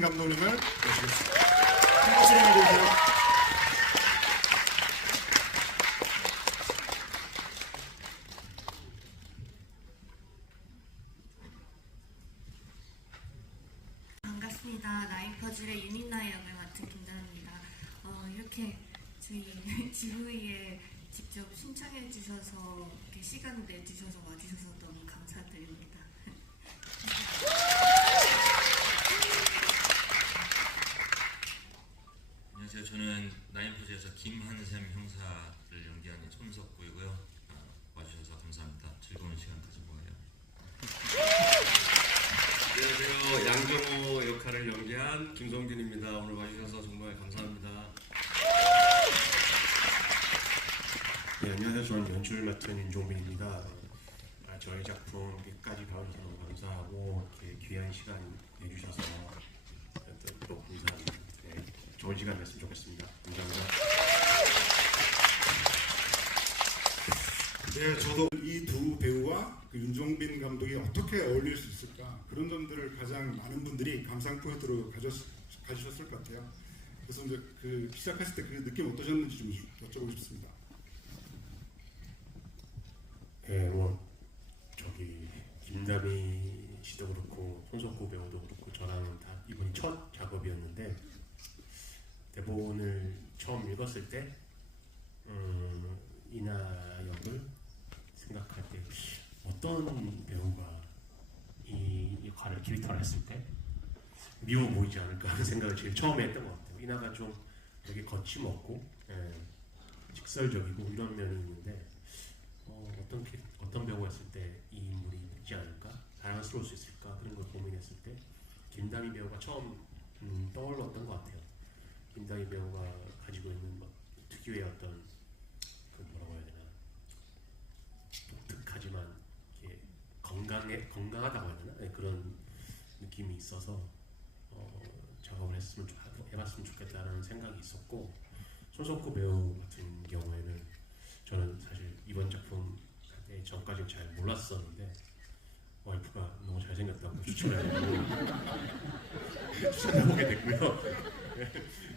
감독님을 모시겠습니다. 한 박수 보내주세요. 반갑습니다. 나인퍼즐의 유닛나의 역을 맡은 김다은입니다. 이렇게 저희 지부위에 직접 신청해 주셔서 이렇게 시간 내주셔서 와주셔서 너무 감사드립니다. 안녕하세요. 저는 나인퍼즐에서 김한샘 형사를 연기하는 손석구이고요. 와주셔서 감사합니다. 즐거운 시간 가져보아요. 안녕하세요. 양정호 역할을 연기한 김성균입니다. 오늘 와주셔서 정말 감사합니다. 네, 안녕하세요. 저는 연출을 맡은 윤종빈입니다. 저희 작품 끝까지 봐주셔서 너무 감사하고 이렇게 귀한 시간 내주셔서 또 감사합니다. 네, 좋은 시간 됐으면 좋겠습니다. 감사합니다. 네, 저도 이 두 배우와 그 윤종빈 감독이 어떻게 어울릴 수 있을까 그런 점들을 가장 많은 분들이 감상 포인트로 가지셨을 것 같아요. 그래서 이제 그 시작했을 때 그 느낌 어떠셨는지 좀 여쭤보고 싶습니다. 네, 김다미 씨도 그렇고 손석구 배우도 그렇고 저랑은 다 이번이 첫 작업이었는데 대본을 처음 읽었을 때 이나 역을 생각할 때 어떤 배우가 이 역할을 캐릭터를 했을 때 미워 보이지 않을까 하는 생각을 제일 처음에 했던 것 같아요. 이나가 좀 되게 거침없고 직설적이고 이런 면이 있는데 어떤 배우가 했을 때 이 인물이 있지 않을까? 자연스러울 수 있을까? 그런 걸 고민했을 때 김다미 배우가 처음 떠올랐던 것 같아요. 김다미 배우가 가지고 있는 특유의 어떤 뭐라고 해야 되나 독특하지만 이렇게 건강하다고 해야 되나? 네, 그런 느낌이 있어서 작업을 해봤으면 좋겠다라는 생각이 있었고 손석구 배우 같은 경우에는 저는 사실 이번 작품 할 전까지는 잘 몰랐었는데 와이프가 너무 잘생겼다고 추천해보게 됐고요.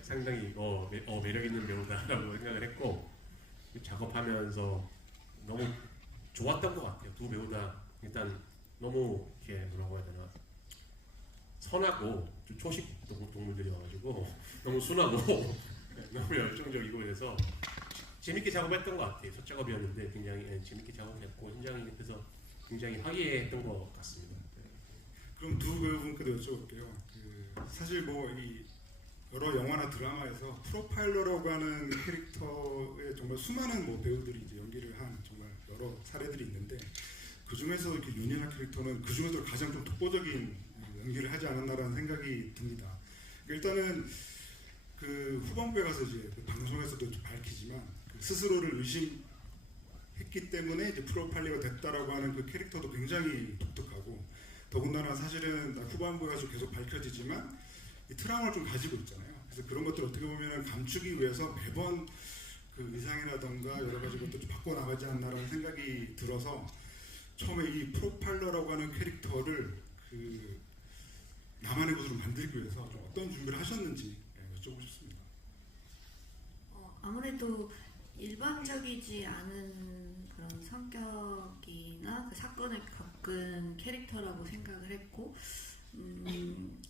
상당히 매력 있는 배우다라고 생각을 했고 작업하면서 너무 좋았던 것 같아요. 두 배우 다 일단 너무 이렇게 뭐라고 해야 되나 선하고 좀 초식 동물들이 와가지고 너무 순하고 너무 열정적이고 그래서 재밌게 작업했던 것 같아요. 첫 작업이었는데 굉장히 재밌게 작업했고 현장에 그래서 굉장히 화기애애했던 것 같습니다. 네. 그럼 두 배우분께도 여쭤볼게요. 사실 이 여러 영화나 드라마에서 프로파일러라고 하는 캐릭터에 정말 수많은 배우들이 이제 연기를 한 정말 여러 사례들이 있는데 그 중에서 이렇게 윤이나 캐릭터는 그 중에서 가장 좀 독보적인 연기를 하지 않았나라는 생각이 듭니다. 일단은 그 후반부에 가서 이제 방송에서도 밝히지만 스스로를 의심했기 때문에 이제 프로파일러가 됐다라고 하는 그 캐릭터도 굉장히 독특하고 더군다나 사실은 후반부에 가서 계속 밝혀지지만 이 트라우마를 좀 가지고 있잖아요. 그래서 그런 것들 어떻게 보면 감추기 위해서 매번 그 의상이라던가 여러 가지 것들 좀 바꿔나가지 않나라는 생각이 들어서 처음에 이 프로파일러라고 하는 캐릭터를 나만의 것으로 만들기 위해서 좀 어떤 준비를 하셨는지 여쭤보고 싶습니다. 아무래도 일반적이지 않은 그런 성격이나 그 사건을 겪은 캐릭터라고 생각을 했고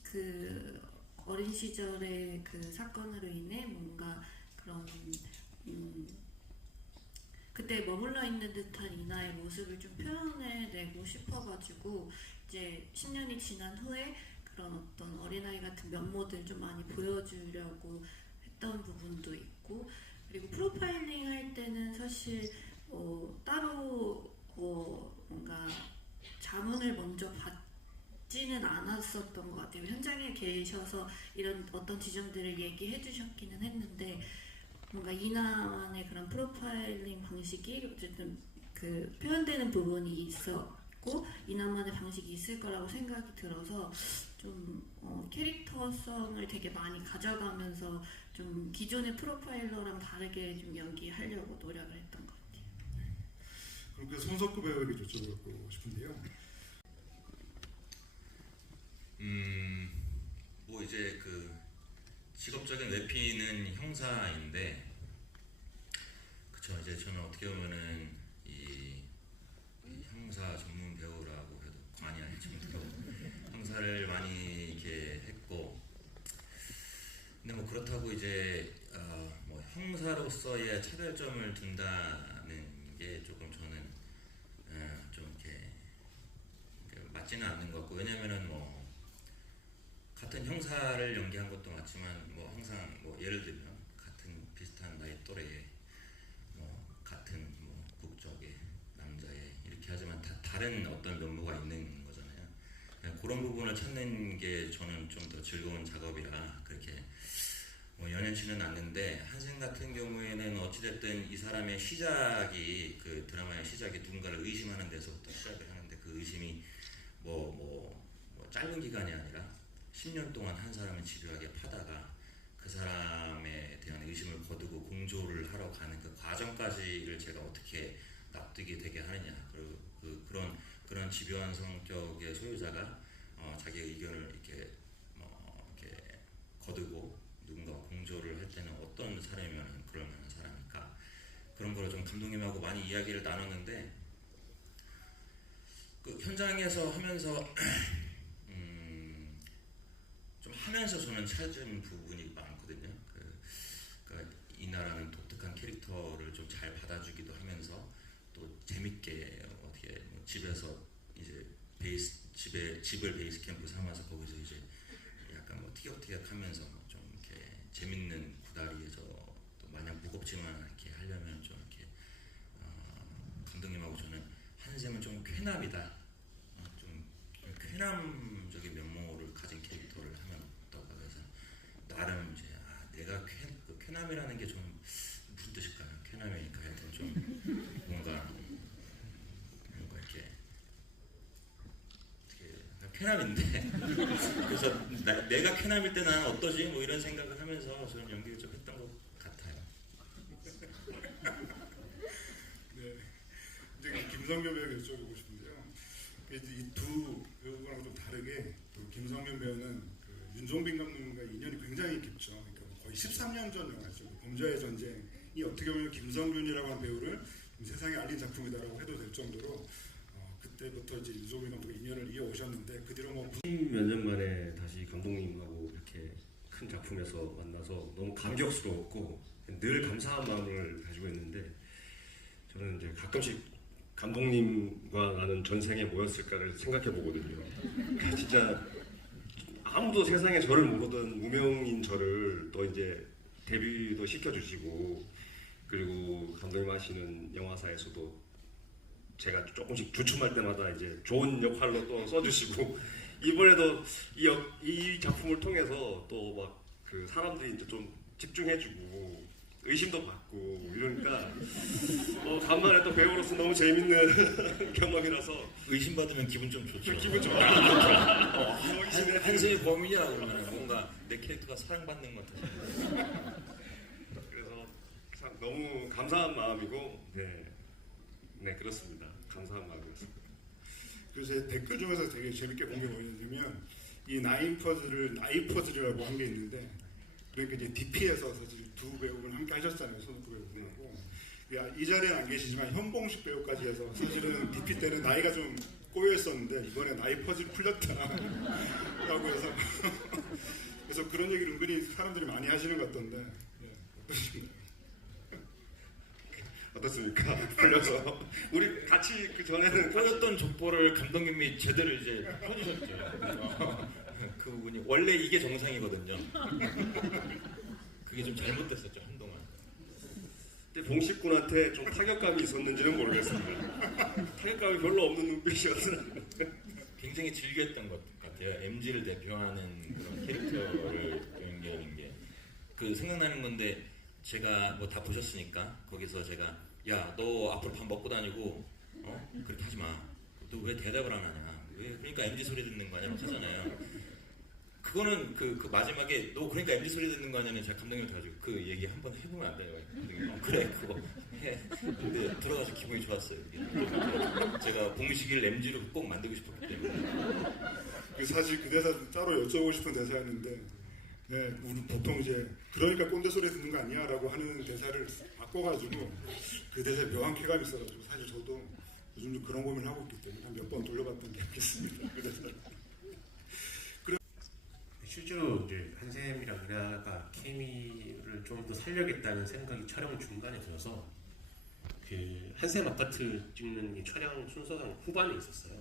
그 어린 시절의 그 사건으로 인해 뭔가 그런 그때 머물러 있는 듯한 이나의 모습을 좀 표현해내고 싶어가지고 이제 10년이 지난 후에 그런 어떤 어린아이 같은 면모들 좀 많이 보여주려고 했던 부분도 있고 그리고 프로파일링 할 때는 사실 따로 뭔가 자문을 먼저 받지는 않았었던 것 같아요. 현장에 계셔서 이런 어떤 지점들을 얘기해 주셨기는 했는데 뭔가 이나만의 그런 프로파일링 방식이 어쨌든 그 표현되는 부분이 있었고 이나만의 방식이 있을 거라고 생각이 들어서 좀 캐릭터성을 되게 많이 가져가면서 좀 기존의 프로파일러랑 다르게 좀 연기하려고 노력을 했던 것 같아요. 그럼 그 손석구 배우에게 여쭤보고 싶은데요. 뭐 이제 그 직업적인 외피는 형사인데, 그쵸, 이제 저는 어떻게 보면은 이 형사 전문 배우라고 해도 과언이 아닐 정도로 형사를 많이 이렇게 했고, 근데 뭐 그렇다고 이제 뭐 형사로서의 차별점을 둔다는 게 조금 저는 좀 이렇게 맞지는 않는 것 같고, 왜냐면은 뭐 같은 형사를 연기한 것도 맞지만 뭐 항상 뭐 예를 들면 같은 비슷한 나이 또래의 뭐 같은 뭐 국적의 남자의 이렇게 하지만 다 다른 어떤 면모가 있는 거잖아요. 그런 부분을 찾는 게 저는 좀 더 즐거운 작업이라 그렇게 뭐 연연치는 않는데, 한생 같은 경우에는 어찌됐든 이 사람의 시작이, 그 드라마의 시작이 누군가를 의심하는 데서부터 시작을 하는데, 그 의심이 뭐 짧은 기간이 아니라 10년 동안 한 사람을 집요하게 파다가 그 사람에 대한 의심을 거두고 공조를 하러 가는 그 과정까지를 제가 어떻게 납득이 되게 하느냐, 그리고 그런 집요한 성격의 소유자가 자기 의견을 이렇게 거두고 누군가와 공조를 할 때는 어떤 사람이면 그럴 만한 사람일까, 그런 걸 좀 감독님하고 많이 이야기를 나눴는데, 그 현장에서 하면서 좀 하면서 저는 찾은 부분이 많거든요. 그러니까 이 나라는 독특한 캐릭터를 좀 잘 받아주기도 하면서 또 재밌게 어떻게 뭐 집에서 이제 집을 베이스 캠프 삼아서 거기서 이제 약간 뭐 티격태격하면서 좀 이렇게 재밌는 구다리에서 또 마냥 무겁지만 않게 하려면 좀 이렇게 감독님하고 저는 한샘은 좀 쾌남이다, 좀 쾌남적인 면모를 가진 캐릭터를 하면 어떨까 해서 나름 이제 내가 쾌남이라는 게 좀 무슨 뜻일까요? 쾌남이니까 하여튼 좀 뭔가 이렇게 어떻게 쾌남인데 그래서 내가 쾌남일 때 나는 어떠지? 뭐 이런 생각을 하면서 저는 연기를 좀 했던 것 같아요. 네. 이제 김성겸 배우에게 여쭤보고 싶은데요. 이 두 배우랑 좀 다르게 또 김성겸 배우는 그 윤종빈 감독님과 인연이 굉장히 깊죠. 그러니까 거의 13년 전 영화죠. 범죄의 전쟁이 어떻게 보면 김성균이라고 하는 배우를 세상에 알린 작품이다라고 해도 될 정도로 그때부터 이제 윤종빈 감독과 인연을 이어오셨는데, 그 뒤로 뭐 몇 년 만에 다시 감독님하고 이렇게 큰 작품에서 만나서 너무 감격스러웠고 늘 감사한 마음을 가지고 있는데, 저는 이제 가끔씩 감독님과 나는 전생에 뭐였을까를 생각해 보거든요. 진짜 아무도 세상에 저를 모르던 무명인 저를 또 이제 데뷔도 시켜주시고, 그리고 감독님 하시는 영화사에서도 제가 조금씩 주춤할 때마다 이제 좋은 역할로 또 써주시고, 이번에도 이 작품을 통해서 또 막 그 사람들이 이제 좀 집중해주고 의심도 받고 이러니까 간만에 또 배우로서 너무 재밌는 경험이라서 의심받으면 기분 좀 좋죠. 기분 좋아. 한승의 범인이야 그러면 뭔가 내 캐릭터가 사랑받는 것 같아서. 그래서 참 너무 감사한 마음이고, 네 그렇습니다. 감사한 마음이었습니다. 그래서 댓글 중에서 되게 재밌게 본 게 뭐냐면, 이 나이퍼즈라고 한 게 있는데, 그러니까 이제 DP에서 사실 두 배우분 함께 하셨잖아요, 손석구 배우분하고. 이 자리에는 안 계시지만 현봉식 배우까지 해서 사실은 DP 때는 나이가 좀 꼬여 있었는데 이번에 나이퍼즈 풀렸다라고 해서 그래서 그런 얘기를 은근히 사람들이 많이 하시는 것 같던데, 어떻습니까? 풀려서 우리 같이 그 전에는 꼬였던 족보를 감독님이 제대로 이제 펴주셨죠. 그 부분이 원래 이게 정상이거든요. 그게 좀 잘못됐었죠 한동안. 근데 봉식 군한테 좀 타격감이 있었는지는 모르겠습니다. 타격감이 별로 없는 눈빛이었어요. 굉장히 즐겼던 것 같아요. MG를 대표하는 그런 캐릭터를 연기하는 게. 그 생각나는 건데, 제가 뭐 다 보셨으니까 거기서 제가 야 너 앞으로 밥 먹고 다니고 그렇게 하지 마. 너 왜 대답을 안 하냐. 왜 그러니까 MG 소리 듣는 거 아니라고 하잖아요. 그거는 그 마지막에 너 그러니까 MZ 소리 듣는 거 아니냐는 제가 감독님한테 가지고 그 얘기 한번 해보면 안 돼요. 감독님 그래 그거 해. 근데 들어가서 기분이 좋았어요. 제가 봉식이를 MZ로 꼭 만들고 싶었기 때문에. 사실 그 대사 따로 여쭤보고 싶은 대사였는데 네, 우리 보통 이제 그러니까 꼰대 소리 듣는 거 아니야 라고 하는 대사를 바꿔가지고 그 대사에 묘한 쾌감이 있어가지고 사실 저도 요즘 좀 그런 고민을 하고 있기 때문에 한 몇 번 돌려봤던 기억이 있습니다. 그 대사를. 실제로 이제 한샘이랑 이나가 케미를 좀 더 살려겠다는 생각이 촬영 중간에 들어서 그 한샘 아파트 찍는 이 촬영 순서가 후반에 있었어요.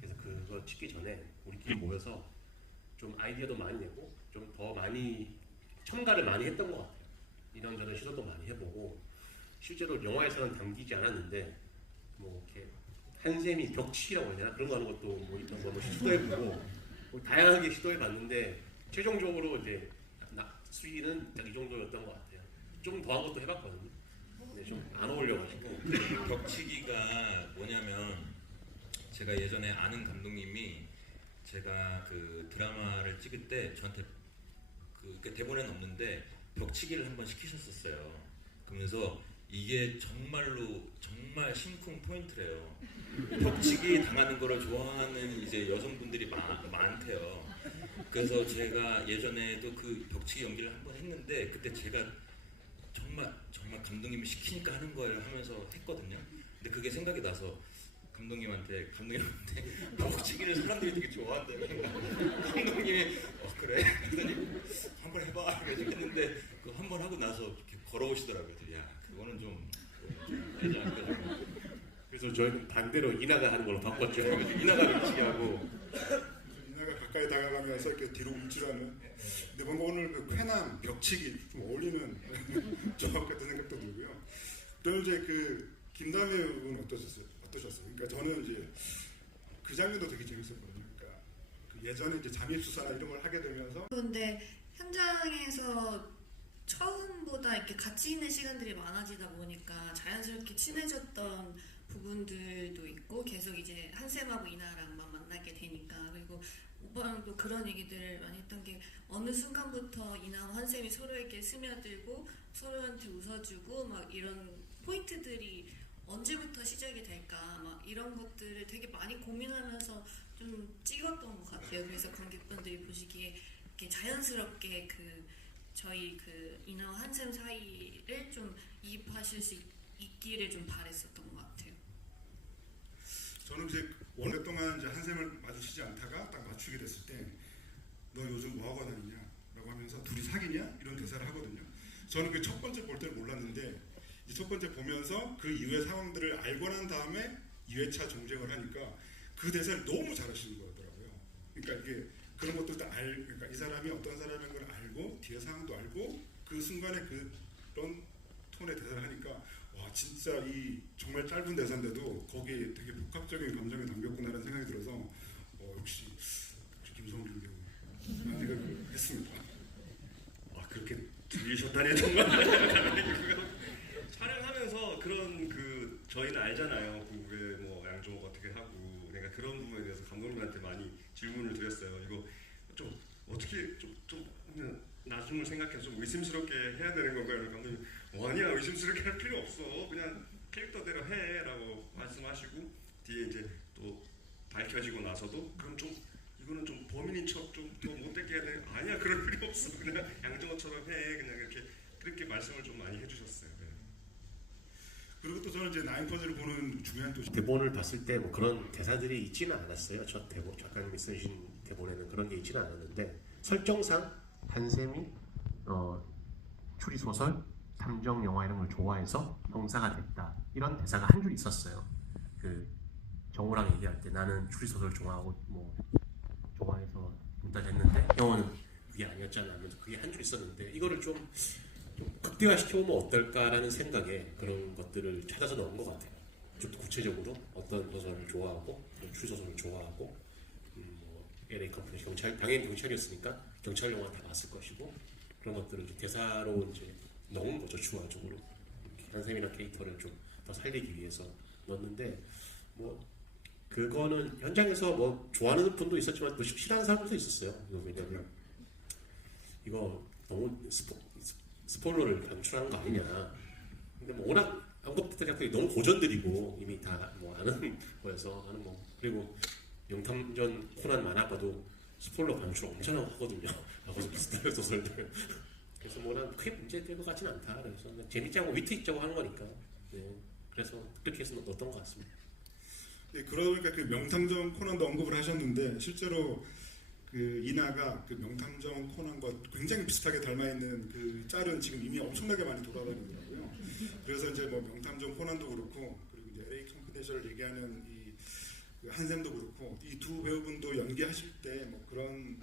그래서 그거 찍기 전에 우리끼리 모여서 좀 아이디어도 많이 내고 좀 더 많이 첨가를 많이 했던 것 같아요. 이런저런 시도도 많이 해보고 실제로 영화에서는 담기지 않았는데 뭐 이렇게 한샘이 벽치기라고 해야 되나 그런 거 하는 것도 뭐 일단 뭐 시도해보고 뭐 다양하게 시도해봤는데 최종적으로 이제 수위는 딱 이 정도였던 것 같아요. 좀 더한 것도 해봤거든요. 근데 좀 안 어울려가지고 벽치기가 뭐냐면 제가 예전에 아는 감독님이 제가 그 드라마를 찍을 때 저한테 그 대본에는 없는데 벽치기를 한번 시키셨었어요. 그러면서 이게 정말로 정말 심쿵 포인트래요. 벽치기 당하는 거를 좋아하는 이제 여성분들이 많대요. 그래서 제가 예전에도 그 벽치기 연기를 한번 했는데 그때 제가 정말 감독님이 시키니까 하는 거예요 하면서 했거든요. 근데 그게 생각이 나서 감독님한테 벽치기를 사람들이 되게 좋아한대요. 감독님이 그래? 그랬더니 한번 해봐 그래서 했는데 그 한 번 하고 나서 이렇게 걸어오시더라고요. 야 그거는 좀 되지 않을까. 그래서 저희는 반대로 이나가 하는 걸로 바꿨죠. 이나가 벽치기 하고 이나가 가까이 다가가면서 이렇게 뒤로 움찔하는. 근데 뭔가 오늘 그 쾌남 벽치기 좀 어울리는 조합 같은 생각도 들고요. 그럼 이제 그 김다미 배우는 어떠셨어요? 그러니까 저는 이제 그 장면도 되게 재밌었거든요. 그러니까 그 예전에 이제 잠입 수사나 이런 걸 하게 되면서 근데 현장에서 처음보다 이렇게 같이 있는 시간들이 많아지다 보니까 자연스럽게 친해졌던 부분들도 있고 계속 이제 한샘하고 이나랑만 만나게 되니까 그리고 오빠랑 또 그런 얘기들을 많이 했던 게 어느 순간부터 이나와 한샘이 서로에게 스며들고 서로한테 웃어주고 막 이런 포인트들이 언제부터 시작이 될까 막 이런 것들을 되게 많이 고민하면서 좀 찍었던 것 같아요. 그래서 관객분들이 보시기에 이렇게 자연스럽게 그 저희 그 이나와 한샘 사이를 좀 이입하실 수 있기를 좀 바랬었던 것 같아요. 저는 이제 오랫동안 이제 한샘을 마주치지 않다가 딱 맞추게 됐을 때 너 요즘 뭐 하고 다니냐 라고 하면서 둘이 사귀냐 이런 대사를 하거든요. 저는 그 첫 번째 볼 때는 몰랐는데 이 첫 번째 보면서 그 이후의 상황들을 알고 난 다음에 2회차 정주행을 하니까 그 대사를 너무 잘하시는 거더라고요. 그러니까 이게 그런 것들도 그러니까 이 사람이 어떤 사람인 걸 알고 뒤에 상황도 알고 그 순간에 그런 톤의 대사를 하니까 와 진짜 이 정말 짧은 대사인데도 거기에 되게 복합적인 감정이 담겼구나라는 생각이 들어서 역시 김성준 배우 생각을 했습니다. 와 그렇게 들리셨다니 정말 촬영하면서 그런 그 저희는 알잖아요. 그뭐 양종호가 어떻게 하고 내가 그런 부분에 대해서 감독님한테 많이 질문을 드렸어요. 이거 좀 어떻게 좀 그냥 나중을 생각해서 좀 의심스럽게 해야 되는 건가요? 감독님 아니야 의심스럽게 할 필요 없어 그냥 캐릭터대로 해라고 말씀하시고 뒤에 이제 또 밝혀지고 나서도 그럼 좀 이거는 좀 범인인 척 좀 더 못되게 해야 돼. 아니야 그럴 필요 없어 그냥 양정호처럼 해 그냥 이렇게 그렇게 말씀을 좀 많이 해주셨어요. 네. 그리고 또 저는 이제 나인퍼즈를 보는 중요한 또 대본을 봤을 때 뭐 그런 대사들이 있지는 않았어요. 첫 대본 작가님이 쓰신 대본에는 그런 게 있지는 않았는데 설정상 한샘이 추리 소설, 탐정 영화 이런 걸 좋아해서 형사가 됐다 이런 대사가 한 줄 있었어요. 그 정우랑 얘기할 때 나는 추리 소설 좋아하고 뭐 좋아해서 문자 됐는데 영화는 그게 아니었잖아 하면서 그게 한 줄 있었는데 이거를 좀 극대화시켜보면 어떨까라는 생각에 그런 것들을 찾아서 넣은 것 같아요. 좀 더 구체적으로 어떤 소설을 좋아하고 추리 소설을 좋아하고 뭐 LA 컴퍼니 당연히 경찰이었으니까 경찰 영화 다 봤을 것이고 그런 것들을 이제 대사로 이제 넣은 거죠. 추가적으로 한샘이나 캐릭터를 좀 더 살리기 위해서 넣었는데 뭐 그거는 현장에서 뭐 좋아하는 분도 있었지만 또 싫어하는 사람들도 있었어요. 이거 왜냐면 이거 너무 스포일러를 방출하는 거 아니냐. 근데 뭐 워낙 언급들 같은 게 너무 고전들이고 이미 다 뭐 아는 거여서 나는 뭐 그리고 명탐정 코난 만화 봐도 스포일러 방출 엄청 하거든요. 하고 비슷한 소설들. 그래서 뭐난 크게 문제될 것 같지는 않다. 그래서 그냥 재밌지 않고 위트 있자고 하는 거니까. 네. 그래서 그렇게 해서 넣었던 것 같습니다. 네, 그러다 보니까 그 명탐정 코난도 언급을 하셨는데 실제로 그 이나가 그 명탐정 코난과 굉장히 비슷하게 닮아 있는 그 짤은 지금 이미 엄청나게 많이 돌아다니더라고요. 그래서 이제 뭐 명탐정 코난도 그렇고 그리고 이제 LA 컴피덴셜을 얘기하는 이 한샘도 그렇고 이 두 배우분도 연기하실 때 뭐 그런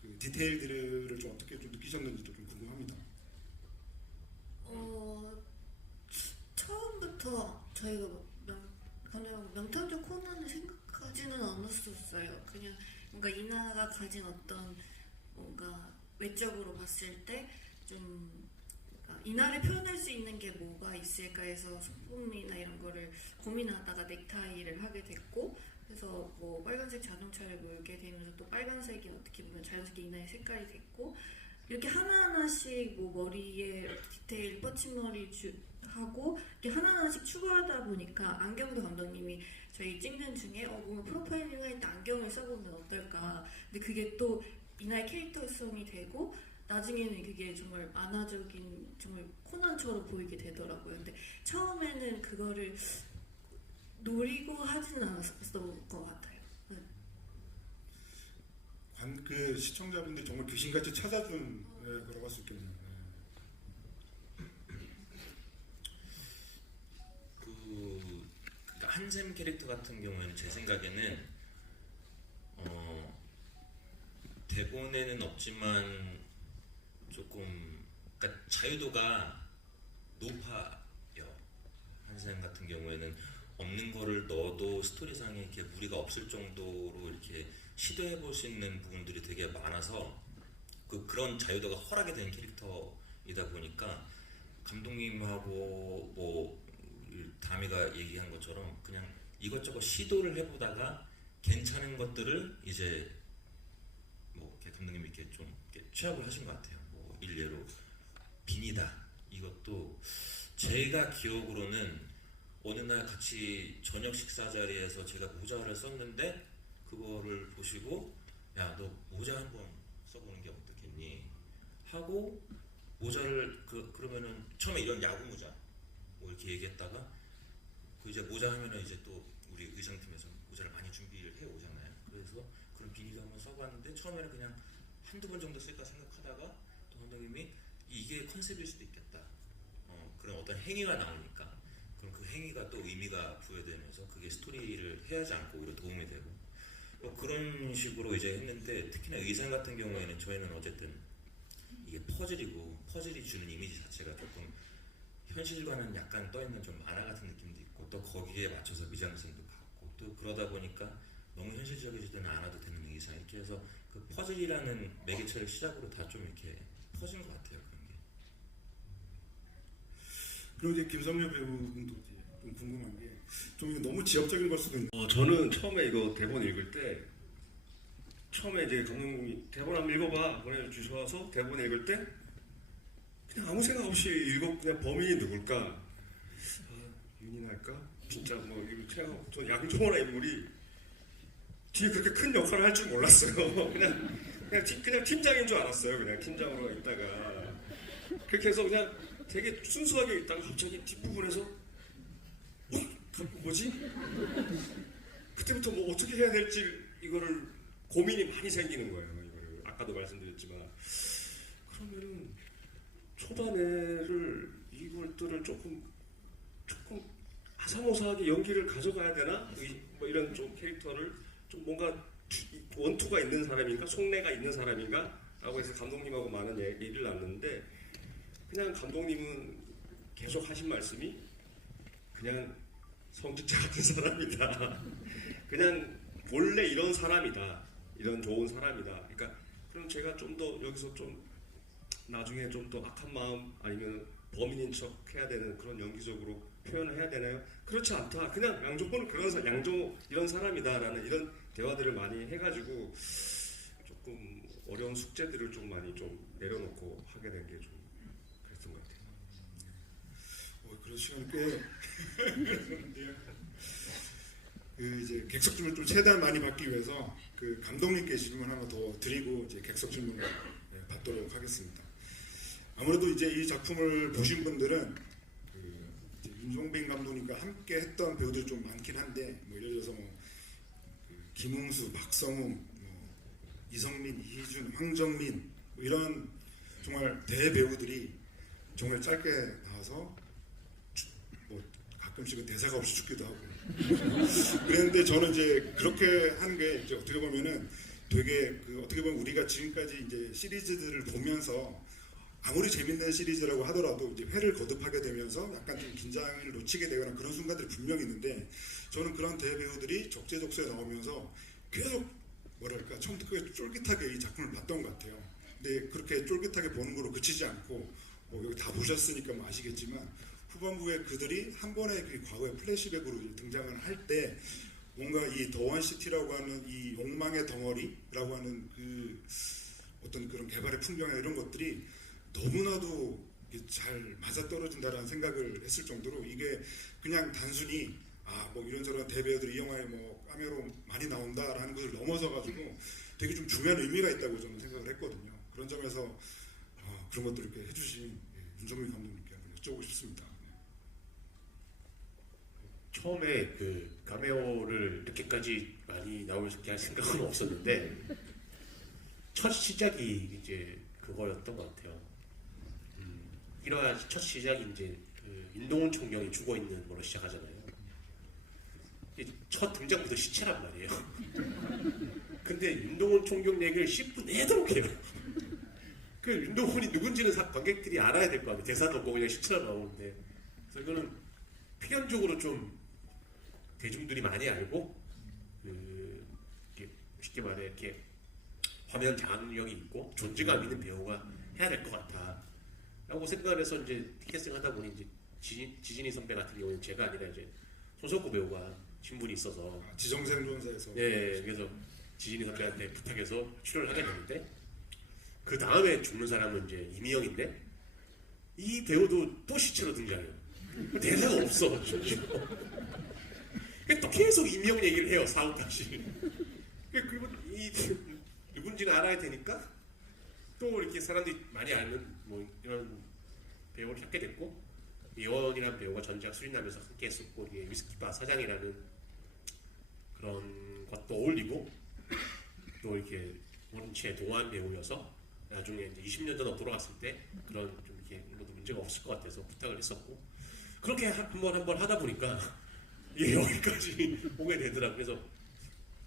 그 디테일들을 좀 어떻게 좀 느끼셨는지도 좀 궁금합니다. 처음부터 저희가 그냥 명탐정 코난을 생각하지는 않았었어요. 그냥 뭔가 이나가 가진 어떤 뭔가 외적으로 봤을 때 좀 이나를 표현할 수 있는 게 뭐가 있을까 해서 소품이나 이런 거를 고민하다가 넥타이를 하게 됐고, 그래서 뭐 빨간색 자동차를 몰게 되면서 또 빨간색이 어떻게 보면 자연스럽게 이나의 색깔이 됐고, 이렇게 하나하나씩 뭐 머리에 디테일 뻗침머리 하고 이렇게 하나하나씩 추가하다 보니까 안경도 감독님이 저희 찍는 중에 뭔가 프로파일링 할 때 안경을 써보면 어떨까. 근데 그게 또 이나의 캐릭터성이 되고 나중에는 그게 정말 만화적인 정말 코난처럼 보이게 되더라고요. 근데 처음에는 그거를 노리고 하지는 않았던 것 같아요. 네. 그 시청자분들이 정말 귀신같이 찾아준 거라고 할 수 있겠네요. 그러니까 한샘 캐릭터 같은 경우에는 제 생각에는 대본에는 없지만 조금 그러니까 자유도가 높아요. 한샘 같은 경우에는 없는 거를 넣어도 스토리상에 이렇게 무리가 없을 정도로 이렇게 시도해 볼 수 있는 부분들이 되게 많아서 그런 자유도가 허락이 된 캐릭터이다 보니까 감독님하고 뭐 다미가 얘기한 것처럼 그냥 이것저것 시도를 해보다가 괜찮은 것들을 이제 뭐 이렇게 감독님이 이렇게 좀 이렇게 취합을 하신 것 같아요. 뭐 일례로 비니다 이것도 제가 기억으로는 어느 날 같이 저녁 식사 자리에서 제가 모자를 썼는데 그거를 보시고 야 너 모자 한번 써보는 게 어떻겠니 하고 모자를 그러면은 처음에 이런 야구 모자 뭐 이렇게 얘기했다가 그 이제 모자 하면은 이제 또 우리 의상팀에서 모자를 많이 준비를 해 오잖아요. 그래서 그런 비닐도 한번 써봤는데 처음에는 그냥 한두 번 정도 쓸까 생각하다가 또 감독님이 이게 컨셉일 수도 있겠다. 그런 어떤 행위가 나오니까 그럼 그 행위가 또 의미가 부여되면서 그게 스토리를 해야지 않고 오히려 도움이 되고 그런 식으로 이제 했는데 특히나 의상 같은 경우에는 저희는 어쨌든 이게 퍼즐이고 퍼즐이 주는 이미지 자체가 조금 현실과는 약간 떠있는 좀 만화 같은 느낌도 있고 또 거기에 맞춰서 미장센도 갖고 또 그러다 보니까 너무 현실적이지는 않아도 되는 의상 이렇게 해서 그 퍼즐이라는 매개체를 시작으로 다 좀 이렇게 퍼진 것 같아요. 그런 게. 그리고 이제 김성렬 배우분도 이제 좀 궁금한 게 좀 너무 지역적인 걸 수도 있는데 저는 처음에 이거 대본 읽을 때 처음에 이제 감독님이 대본 한번 읽어봐 보내주셔서 대본 읽을 때 그냥 아무 생각 없이 그냥 범인이 누굴까? 윤이날까? 진짜 뭐 이거 제가 저 양종호라 인물이 뒤에 그렇게 큰 역할을 할 줄 몰랐어요. 그냥 팀장인 줄 알았어요. 그냥 팀장으로 있다가 그렇게 해서 그냥 되게 순수하게 있다가 갑자기 뒷부분에서 뭐지? 그때부터 뭐 어떻게 해야 될지 이거를 고민이 많이 생기는 거예요. 이거를 아까도 말씀드렸지만 그러면은 초반에를 이것들을 조금 아사모사하게 연기를 가져가야 되나? 뭐 이런 좀 캐릭터를 좀 뭔가 원투가 있는 사람인가? 속내가 있는 사람인가? 라고 해서 감독님하고 많은 얘기를 나눴는데 그냥 감독님은 계속 하신 말씀이 그냥 성직자 같은 사람이다. 그냥 원래 이런 사람이다. 이런 좋은 사람이다. 그러니까 그럼 제가 좀 더 여기서 좀 나중에 좀 더 악한 마음 아니면 범인인 척 해야 되는 그런 연기적으로 표현을 해야 되나요? 그렇지 않다. 그냥 양종은 양종 이런 사람이다라는 이런 대화들을 많이 해가지고 조금 어려운 숙제들을 좀 많이 좀 내려놓고 하게 된 게 좀 그랬던 것 같아요. 그런 시간이 꽤 있는데요. 그 이제 객석 질문 좀 최대한 많이 받기 위해서 그 감독님께 질문 하나 더 드리고 이제 객석 질문을 받도록 하겠습니다. 아무래도 이제 이 작품을 보신 분들은 그 이제 윤종빈 감독님과 함께 했던 배우들이 좀 많긴 한데 뭐 예를 들어서 그 김웅수, 박성웅, 이성민, 이희준, 황정민 뭐 이런 정말 대배우들이 정말 짧게 나와서 뭐 가끔씩은 대사가 없이 죽기도 하고 그랬는데 저는 이제 그렇게 하는 게 이제 어떻게 보면은 되게 그 어떻게 보면 우리가 지금까지 이제 시리즈들을 보면서 아무리 재밌는 시리즈라고 하더라도 이제 회를 거듭하게 되면서 약간 좀 긴장을 놓치게 되거나 그런 순간들이 분명히 있는데 저는 그런 대배우들이 적재적소에 나오면서 계속 뭐랄까 처음부터 꽤 쫄깃하게 이 작품을 봤던 것 같아요. 근데 그렇게 쫄깃하게 보는 거로 그치지 않고 뭐 여기 다 보셨으니까 뭐 아시겠지만 후반부에 그들이 한 번에 그 과거의 플래시백으로 등장을 할 때 뭔가 이 더원시티라고 하는 이 욕망의 덩어리라고 하는 그 어떤 그런 개발의 풍경이나 이런 것들이 너무나도 잘 맞아떨어진다라는 생각을 했을 정도로 이게 그냥 단순히 뭐 이런저런 대배우들이 이 영화에 뭐 카메로 많이 나온다라는 것을 넘어서 가지고 되게 좀 중요한 의미가 있다고 저는 생각을 했거든요. 그런 점에서 그런 것들을 이렇게 해주신 윤종빈 감독님께 한번 여쭤보고 싶습니다. 처음에 그 카메오를 이렇게까지 많이 나올 생각은 없었는데 첫 시작이 이제 그거였던 것 같아요. 1화 첫 시작이 이제 그 윤동훈 총경이 죽어 있는 거로 시작하잖아요. 첫 등장부터 시체란 말이에요. 근데 윤동훈 총경 얘기를 10분 내도록 해요. 그 윤동훈이 누군지는 관객들이 알아야 될 거 아니에요. 대사도 없고 그냥 시체로 나오는데. 그래서 이거는 필연적으로 좀 대중들이 많이 알고 이렇게 쉽게 말해 이렇게 화면 장악력이 있고 존재감 있는 배우가 해야 될 것 같아 라고 생각을 해서 이제 캐스팅 하다 보니 이제 지진이 선배 같은 경우는 제가 아니라 이제 손석구 배우가 신분이 있어서 지정생존사에서 그래서 지진이 선배한테 부탁해서 출연을 하게 됐는데 그 다음에 죽는 사람은 이제 이미영인데 이 배우도 또 시체로 등장해요. 대사가 없어. 또 계속 이미영 얘기를 해요. 4~5탄씩. 그리고 이 누군지는 알아야 되니까 또 이렇게 사람들이 많이 알는 뭐 이런 배우를 찾게 됐고 이원이라는 배우가 전작 수리남에서 함께 했었고 이게 위스키바 사장이라는 그런 것도 어울리고 또 이렇게 원체 동안 배우여서 나중에 이제 20년 전으로 돌아갔을 때 그런 좀 이렇게 문제가 없을 것 같아서 부탁을 했었고 그렇게 한 번 하다 보니까 이게 여기까지 오게 되더라고요. 그래서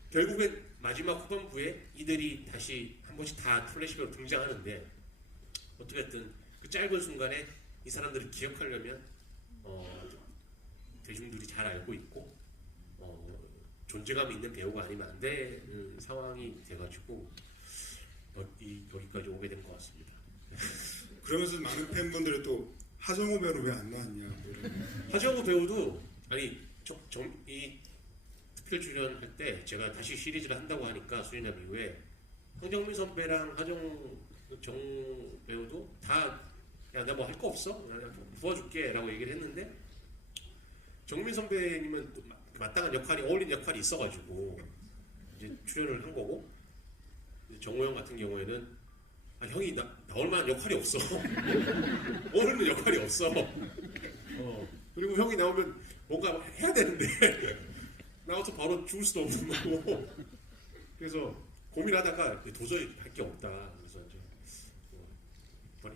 결국엔 마지막 후반부에 이들이 다시 한 번씩 다 플래시백으로 등장하는데 어떻게든 그 짧은 순간에 이 사람들을 기억하려면 대중들이 잘 알고 있고 존재감이 있는 배우가 아니면 안 되는 상황이 돼가지고 여기까지 오게 된 것 같습니다. 그러면서 많은 팬분들이 또 하정우 배우는 왜 안 나왔냐 뭐 이런. 하정우 배우도 이 특별 출연할 때 제가 다시 시리즈를 한다고 하니까 수리남 이후에 황정민 선배랑 정 배우도 다 야 나 뭐 할 거 없어? 그냥 도와줄게 라고 얘기를 했는데 정민 선배님은 또 마땅한 역할이 어울리는 역할이 있어가지고 이제 출연을 한 거고 정호 형 같은 경우에는 형이 나올 만한 역할이 없어. 어울리는 역할이 없어. 그리고 형이 나오면 뭔가 해야 되는데 나와서 바로 죽을 수도 없는 거고 그래서 고민하다가 도저히 할 게 없다. 그래서 이제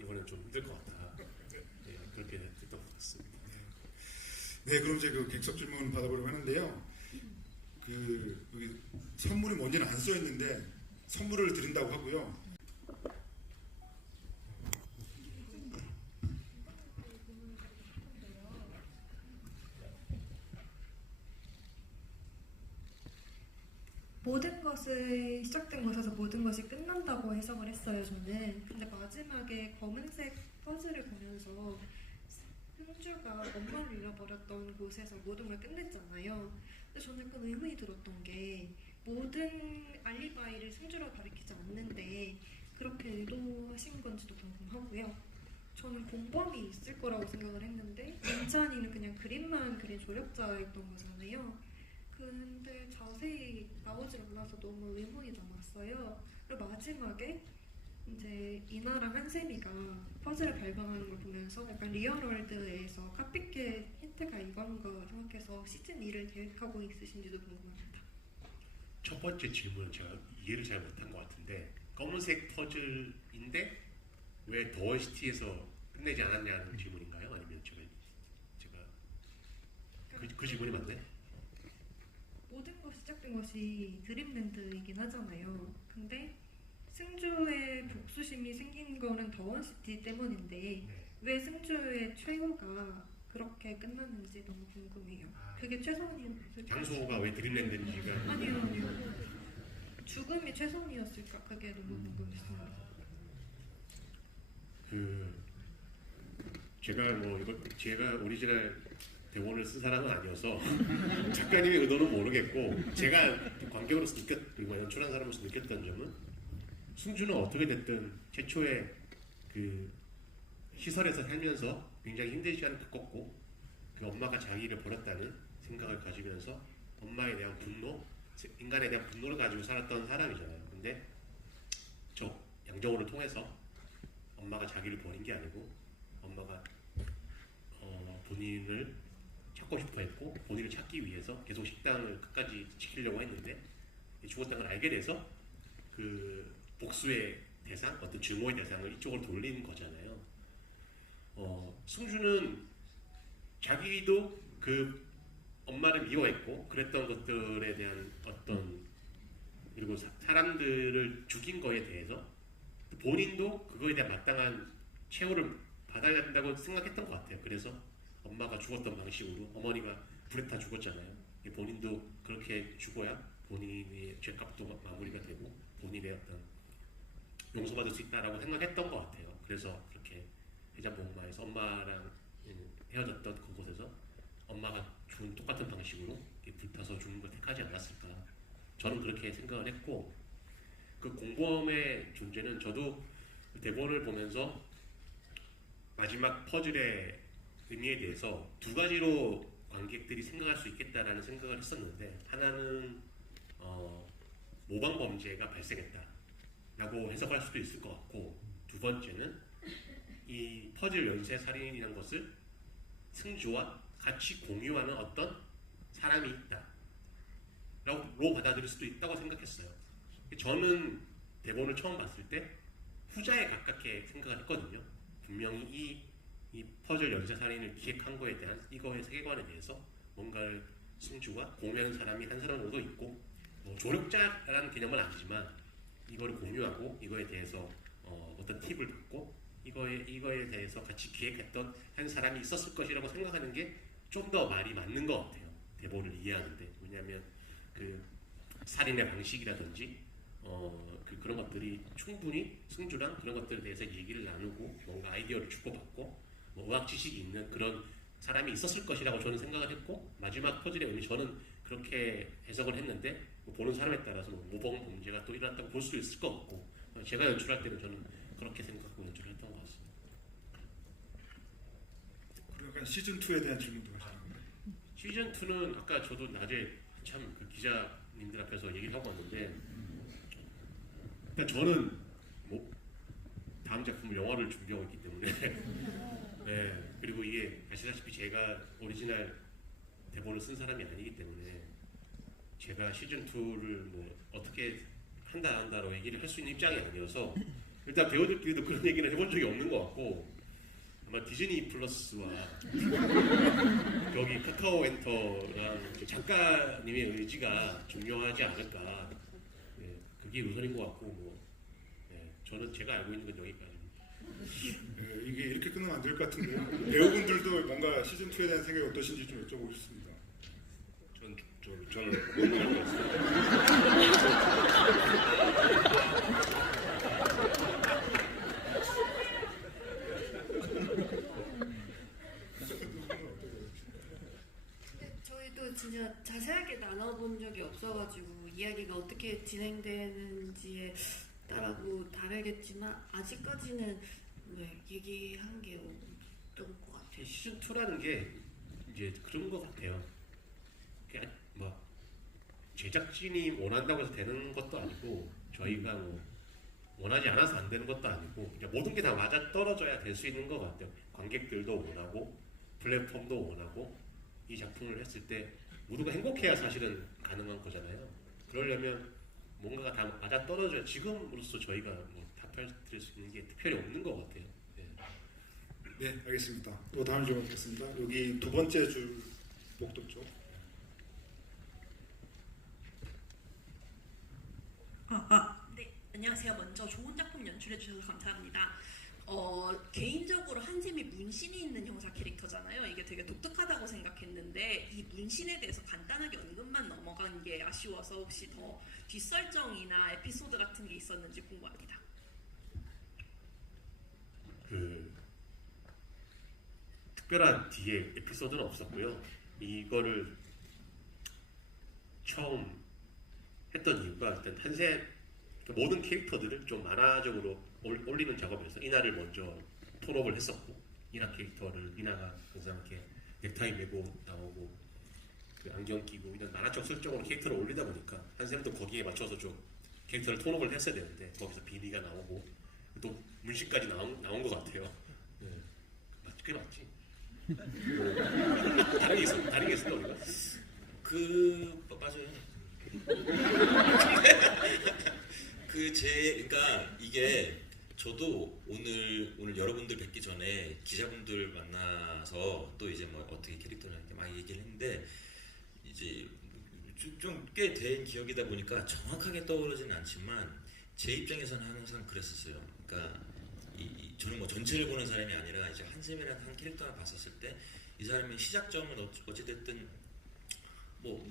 이번엔 좀 힘들 것 같다. 네, 그렇게 됐던 것 같습니다. 네, 그럼 이제 그 객석 질문 받아보려고 하는데요. 그 여기 선물이 뭔지는 안 써 있는데 선물을 드린다고 하고요. 모든 것이 시작된 것에서 모든 것이 끝난다고 해석을 했어요, 저는. 근데 마지막에 검은색 퍼즐을 보면서 승주가 엄마를 잃어버렸던 곳에서 모든 걸 끝냈잖아요. 근데 저는 약간 의문이 들었던 게 모든 알리바이를 승주로 가리키지 않는데 그렇게 의도하신 건지도 궁금하고요. 저는 공범이 있을 거라고 생각을 했는데 민찬이는 그냥 그림만 그린 조력자였던 거잖아요. 근데 자세히 나오질 않아서 너무 의문이 남았어요. 그리고 마지막에 이제 이나랑 한샘이가 퍼즐을 발견하는 걸 보면서 약간 리얼월드에서 카피캣 힌트가 이건가 생각해서 시즌 2를 계획하고 있으신지도 궁금합니다. 첫 번째 질문은 제가 이해를 잘 못한 것 같은데 검은색 퍼즐인데 왜 더시티에서 끝내지 않았냐는 질문인가요? 아니면 제가 그 질문이 맞네? 모든 것이 시작된 것이 드림랜드이긴 하잖아요. 근데 승주의 복수심이 생긴 거는 더원시티 때문인데 네. 왜 승주의 최후가 그렇게 끝났는지 너무 궁금해요. 그게 최선이었을까? 장소가 왜 드림랜드인지가 아니요. 죽음이 최선이었을까? 그게 너무 궁금했어요. 제가 오리지널 대본을 쓴 사람은 아니어서 작가님의 의도는 모르겠고 제가 관객으로서 그리고 연출한 사람으로서 느꼈던 점은 승주는 어떻게 됐든 최초에 그 시설에서 살면서 굉장히 힘든 시간을 겪었고 그 엄마가 자기를 버렸다는 생각을 가지면서 엄마에 대한 분노, 인간에 대한 분노를 가지고 살았던 사람이잖아요. 근데 저 양정호를 통해서 엄마가 자기를 버린 게 아니고 엄마가 본인을 찾고 싶어 했고 본인을 찾기 위해서 계속 식당을 끝까지 지키려고 했는데 죽었다는 걸 알게 돼서 그 복수의 대상, 어떤 증오의 대상을 이쪽으로 돌린 거잖아요. 승주는 자기도 그 엄마를 미워했고 그랬던 것들에 대한 어떤 그리고 사람들을 죽인 거에 대해서 본인도 그거에 대한 마땅한 최후를 받아야 된다고 생각했던 것 같아요. 그래서 엄마가 죽었던 방식으로 어머니가 불에 타 죽었잖아요. 본인도 그렇게 죽어야 본인의 죄값도 마무리가 되고 본인의 어떤 용서받을 수 있다라고 생각했던 것 같아요. 그래서 그렇게 해자봉마에서 엄마랑 헤어졌던 그곳에서 엄마가 죽은 똑같은 방식으로 불타서 죽는 걸 택하지 않았을까. 저는 그렇게 생각을 했고 그 공범의 존재는 저도 대본을 보면서 마지막 퍼즐의 의미에 대해서 두 가지로 관객들이 생각할 수 있겠다라는 생각을 했었는데 하나는 모방 범죄가 발생했다라고 해석할 수도 있을 것 같고 두 번째는 이 퍼즐 연쇄 살인이라는 것을 승주와 같이 공유하는 어떤 사람이 있다라고 받아들일 수도 있다고 생각했어요. 저는 대본을 처음 봤을 때 후자에 가깝게 생각을 했거든요. 분명히 이 퍼즐 연쇄 살인을 기획한 거에 대한 이거의 세계관에 대해서 뭔가를 승주가 공유하는 사람이 한 사람으로도 있고 조력자라는 개념은 아니지만 이거를 공유하고 이거에 대해서 어떤 팁을 받고 이거에 대해서 같이 기획했던 한 사람이 있었을 것이라고 생각하는 게 좀 더 말이 맞는 것 같아요. 대본을 이해하는데. 왜냐하면 그 살인의 방식이라든지 그런 것들이 충분히 승주랑 그런 것들에 대해서 얘기를 나누고 뭔가 아이디어를 주고받고 의학 지식이 있는 그런 사람이 있었을 것이라고 저는 생각을 했고 마지막 퍼즐의 의미 저는 그렇게 해석을 했는데 보는 사람에 따라서 모범 범죄가 또 일어났다고 볼 수도 있을 것 같고 제가 연출할 때는 저는 그렇게 생각하고 연출을 했던 것 같습니다. 그리고 약간 시즌 2에 대한 질문도 하시는 거예요. 시즌 2는 아까 저도 낮에 참 그 기자님들 앞에서 얘기를 하고 왔는데 일단 저는 다음 작품을 영화를 준비하고 있기 때문에 네, 그리고 이게 아시다시피 제가 오리지널 대본을 쓴 사람이 아니기 때문에 제가 시즌 2를 어떻게 한다 안 한다로 얘기를 할 수 있는 입장이 아니어서 일단 배우들끼리도 그런 얘기는 해본 적이 없는 것 같고 아마 디즈니 플러스와 여기 카카오 엔터랑 작가님의 의지가 중요하지 않을까. 네, 그게 우선인 것 같고 저는 제가 알고 있는 건 여기까지입니다. 이게 이렇게 끝나면 안 될 것 같은데요. 배우분들도 뭔가 시즌 2에 대한 생각이 어떠신지 좀 여쭤보고 싶습니다. 저는 못 말할 것 같습니다. 나눠본 적이 없어가지고 이야기가 어떻게 진행되는지에 따라도 다르겠지만 아직까지는 네, 얘기한 게 없던 것 같아요. 시즌 2라는 게 이제 그런 것 같아요. 그냥 뭐 제작진이 원한다고 해서 되는 것도 아니고 저희가 뭐 원하지 않아서 안 되는 것도 아니고 그냥 모든 게 다 맞아 떨어져야 될 수 있는 것 같아요. 관객들도 원하고 플랫폼도 원하고 이 작품을 했을 때 모두가 행복해야 사실은 가능한 거잖아요. 그러려면 뭔가가 다 맞아 떨어져야 지금으로서 저희가 뭐 답할 수 있는 게 특별히 없는 것 같아요. 네. 네, 알겠습니다. 또 다음 질문 드리겠습니다. 여기 두 번째 줄 복도 쪽. 네, 안녕하세요. 먼저 좋은 작품 연출해 주셔서 감사합니다. 개인적으로 한샘이 문신이 있는 형사 캐릭터잖아요. 이게 되게 독특하다고 생각했는데 이 문신에 대해서 간단하게 언급만 넘어간 게 아쉬워서 혹시 더 뒷설정이나 에피소드 같은 게 있었는지 궁금합니다. 그 특별한 뒤에 에피소드는 없었고요. 이거를 처음 했던 이유가 일단 한세 모든 캐릭터들을 좀 만화적으로 올리는 작업에서 이나를 먼저 톤업을 했었고 이나 캐릭터를 이나가 항상 이렇게 넥타이 메고 나오고 그 안경 끼고 이런 만화적 설정으로 캐릭터를 올리다 보니까 한샘도 거기에 맞춰서 좀 캐릭터를 톤업을 했어야 되는데 거기서 비니가 나오고 또 문신까지 나온 것 같아요. 네. 꽤 맞지? 다른 게 있었나 우리가? 맞아요. 그러니까 이게 저도 오늘 여러분들 뵙기 전에 기자분들 만나서 또 이제 뭐 어떻게 캐릭터를 이렇게 막 얘기를 했는데 이제 좀 꽤 된 기억이다 보니까 정확하게 떠오르지는 않지만 제 입장에서는 항상 그랬었어요. 그러니까 저는 뭐 전체를 보는 사람이 아니라 이제 한샘이라는 한 캐릭터만 봤었을 때 이 사람의 시작점은 어찌됐든 뭐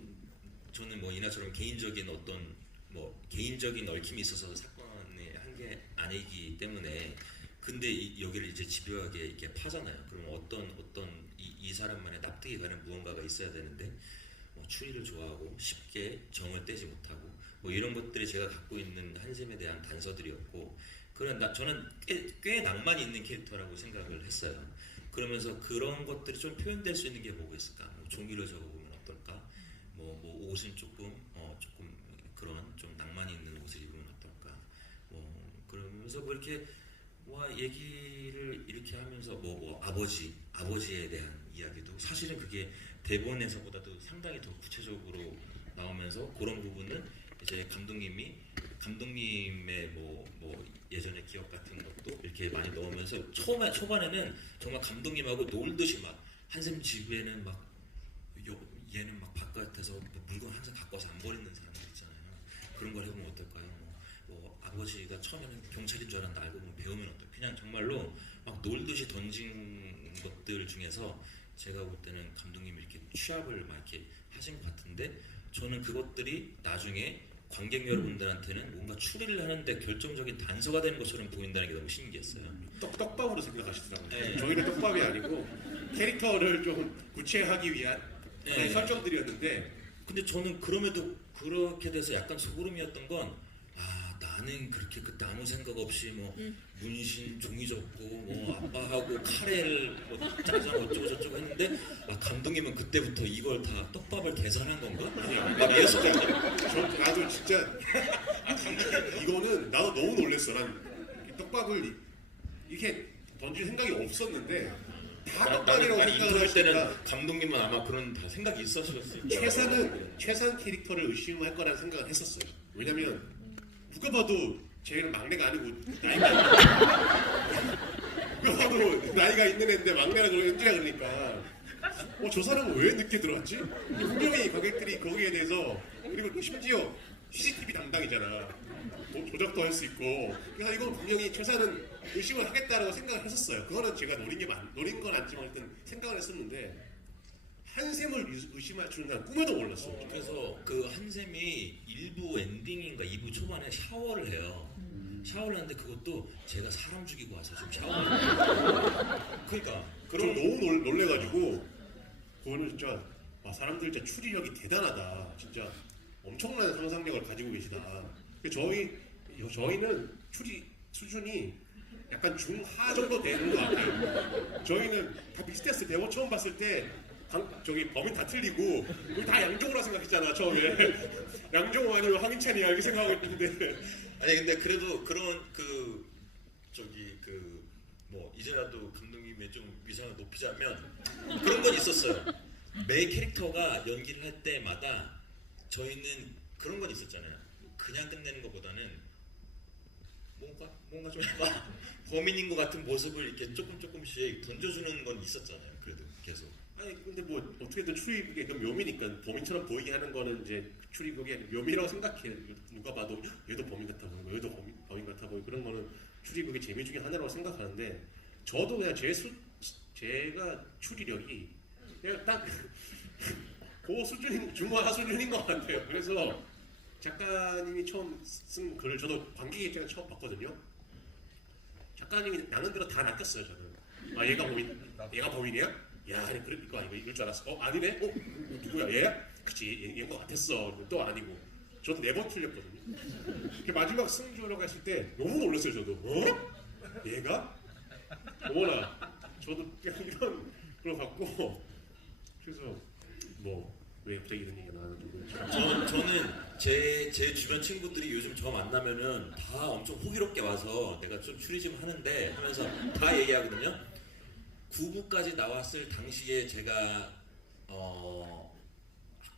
저는 뭐 이나처럼 개인적인 어떤 뭐 개인적인 얽힘이 있어서 사건에 한 게 아니기 때문에 근데 여기를 이제 집요하게 이렇게 파잖아요. 그럼 어떤 이 사람만의 납득이 가는 무언가가 있어야 되는데 뭐 추리를 좋아하고 쉽게 정을 떼지 못하고 뭐 이런 것들이 제가 갖고 있는 한샘에 대한 단서들이었고 저는 꽤 낭만이 있는 캐릭터라고 생각을 했어요. 그러면서 그런 것들이 좀 표현될 수 있는 게 뭐가 있을까? 뭐 종이를 적어보면 어떨까? 뭐 옷은 조금 그런 좀 낭만이 있는 옷을 입으면 어떨까? 뭐 그러면서 뭐 이렇게 얘기를 이렇게 하면서 뭐 아버지에 대한 이야기도 사실은 그게 대본에서보다도 상당히 더 구체적으로 나오면서 그런 부분은 이제 감독님의 뭐 예전의 기억 같은 것도 이렇게 많이 넣으면서 초반에는 정말 감독님하고 놀듯이 막 한샘 집에는 막 얘는 막 바깥에서 뭐 물건 항상 갖고 와서 안 버리는 사람들 있잖아요. 그런 걸 해보면 어떨까요? 뭐 아버지가 처음에는 경찰인 줄 알았는데 알고 보면 배우면 어떨까요? 그냥 정말로 막 놀듯이 던진 것들 중에서 제가 볼 때는 감독님이 이렇게 취합을 막 이렇게 하신 것 같은데 저는 그것들이 나중에 관객 여러분들한테는 뭔가 추리를 하는데 결정적인 단서가 되는 것처럼 보인다는 게 너무 신기했어요. 떡밥으로 생각하시더라고요. 네. 저희는 떡밥이 아니고 캐릭터를 좀 구체하기 위한 네. 설정들이었는데 근데 저는 그럼에도 그렇게 돼서 약간 소름이었던 건 나는 그렇게 그때 아무 생각 없이 뭐 문신 종이 접고 뭐 아빠하고 카레를 뭐 짜장 어쩌고 저쩌고 했는데 감독님은 그때부터 이걸 다 떡밥을 계산한 건가? 막 이랬었거든요. 나도 진짜 이거는 나도 너무 놀랬어. 난 떡밥을 이렇게 던질 생각이 없었는데 다 떡밥이라고 생각을 인터뷰 하시니까 때는 감독님은 아마 그런 다 생각이 있었을 거예요. 최선 캐릭터를 의심할 거라는 생각을 했었어요. 왜냐면 누가 봐도 쟤는 막내가 아니고 누가 봐도 나이가 있는 애인데 막내라고 연주야 그러니까 저 사람은 왜 늦게 들어왔지? 분명히 관객들이 거기에 대해서 그리고 심지어 CCTV 담당이잖아. 조작도 할 수 있고 그래서 이건 분명히 최사는 의심을 하겠다라고 생각을 했었어요. 그거는 제가 노린 건 아니지만 일단 생각을 했었는데 한샘을 의심할 줄은 난 꿈에도 몰랐어요. 그래서 그 한샘이 1부 엔딩인가 2부 초반에 샤워를 해요. 샤워를 하는데 그것도 제가 사람 죽이고 와서 좀 샤워를 해요. 그러니까 그럼 너무 놀래가지고 그거는 진짜 와, 사람들 진짜 추리력이 대단하다. 진짜 엄청난 상상력을 가지고 계시다. 저희는 추리 수준이 약간 중하 정도 되는 것 같아요. 저희는 다 믹스테스트 데모 처음 봤을 때 저기 범인 다 틀리고 우리 다 양종호라 생각했잖아 처음에. 양종호 아니면 황인찬이야 이렇게 생각하고 있는데 아니 근데 그래도 그런 뭐 이제라도 감독님의 좀 위상을 높이자면 그런 건 있었어요. 매 캐릭터가 연기를 할 때마다 저희는 그런 건 있었잖아요. 그냥 끝내는 것보다는 뭔가 좀 해봐. 범인인 것 같은 모습을 이렇게 조금씩 던져주는 건 있었잖아요. 그래도 계속. 아니 근데 뭐 어떻게든 추리극의 그 묘미니까 범인처럼 보이게 하는 거는 이제 추리극의 묘미라고 생각해. 누가 봐도 얘도 범인 같아 보이고 얘도 범인 같아 보이고 그런 거는 추리극의 재미 중에 하나라고 생각하는데 저도 그냥 제가 추리력이 그냥 딱 그 수준인 중화 수준인 것 같아요. 그래서 작가님이 처음 쓴 글을 저도 관객 입장에서 처음 봤거든요. 작가님이 나는 대로 다 낚였어요. 저는 아 얘가 범인이야? 야, 이거 이럴 줄 알았어. 아니네? 누구야? 얘야? 그치, 얘인 것 같았어. 또 아니고. 저도 4번 틀렸거든요. 마지막 승주라고 했을 때 너무 놀랐어요, 저도. 얘가? 어머나. 저도 그냥 이런 걸 갖고. 그래서, 왜 갑자기 이런 얘기가 나왔는지. 저는 제 주변 친구들이 요즘 저 만나면은 다 엄청 호기롭게 와서 내가 좀 추리 좀 하는데 하면서 다 얘기하거든요. 9부까지 나왔을 당시에 제가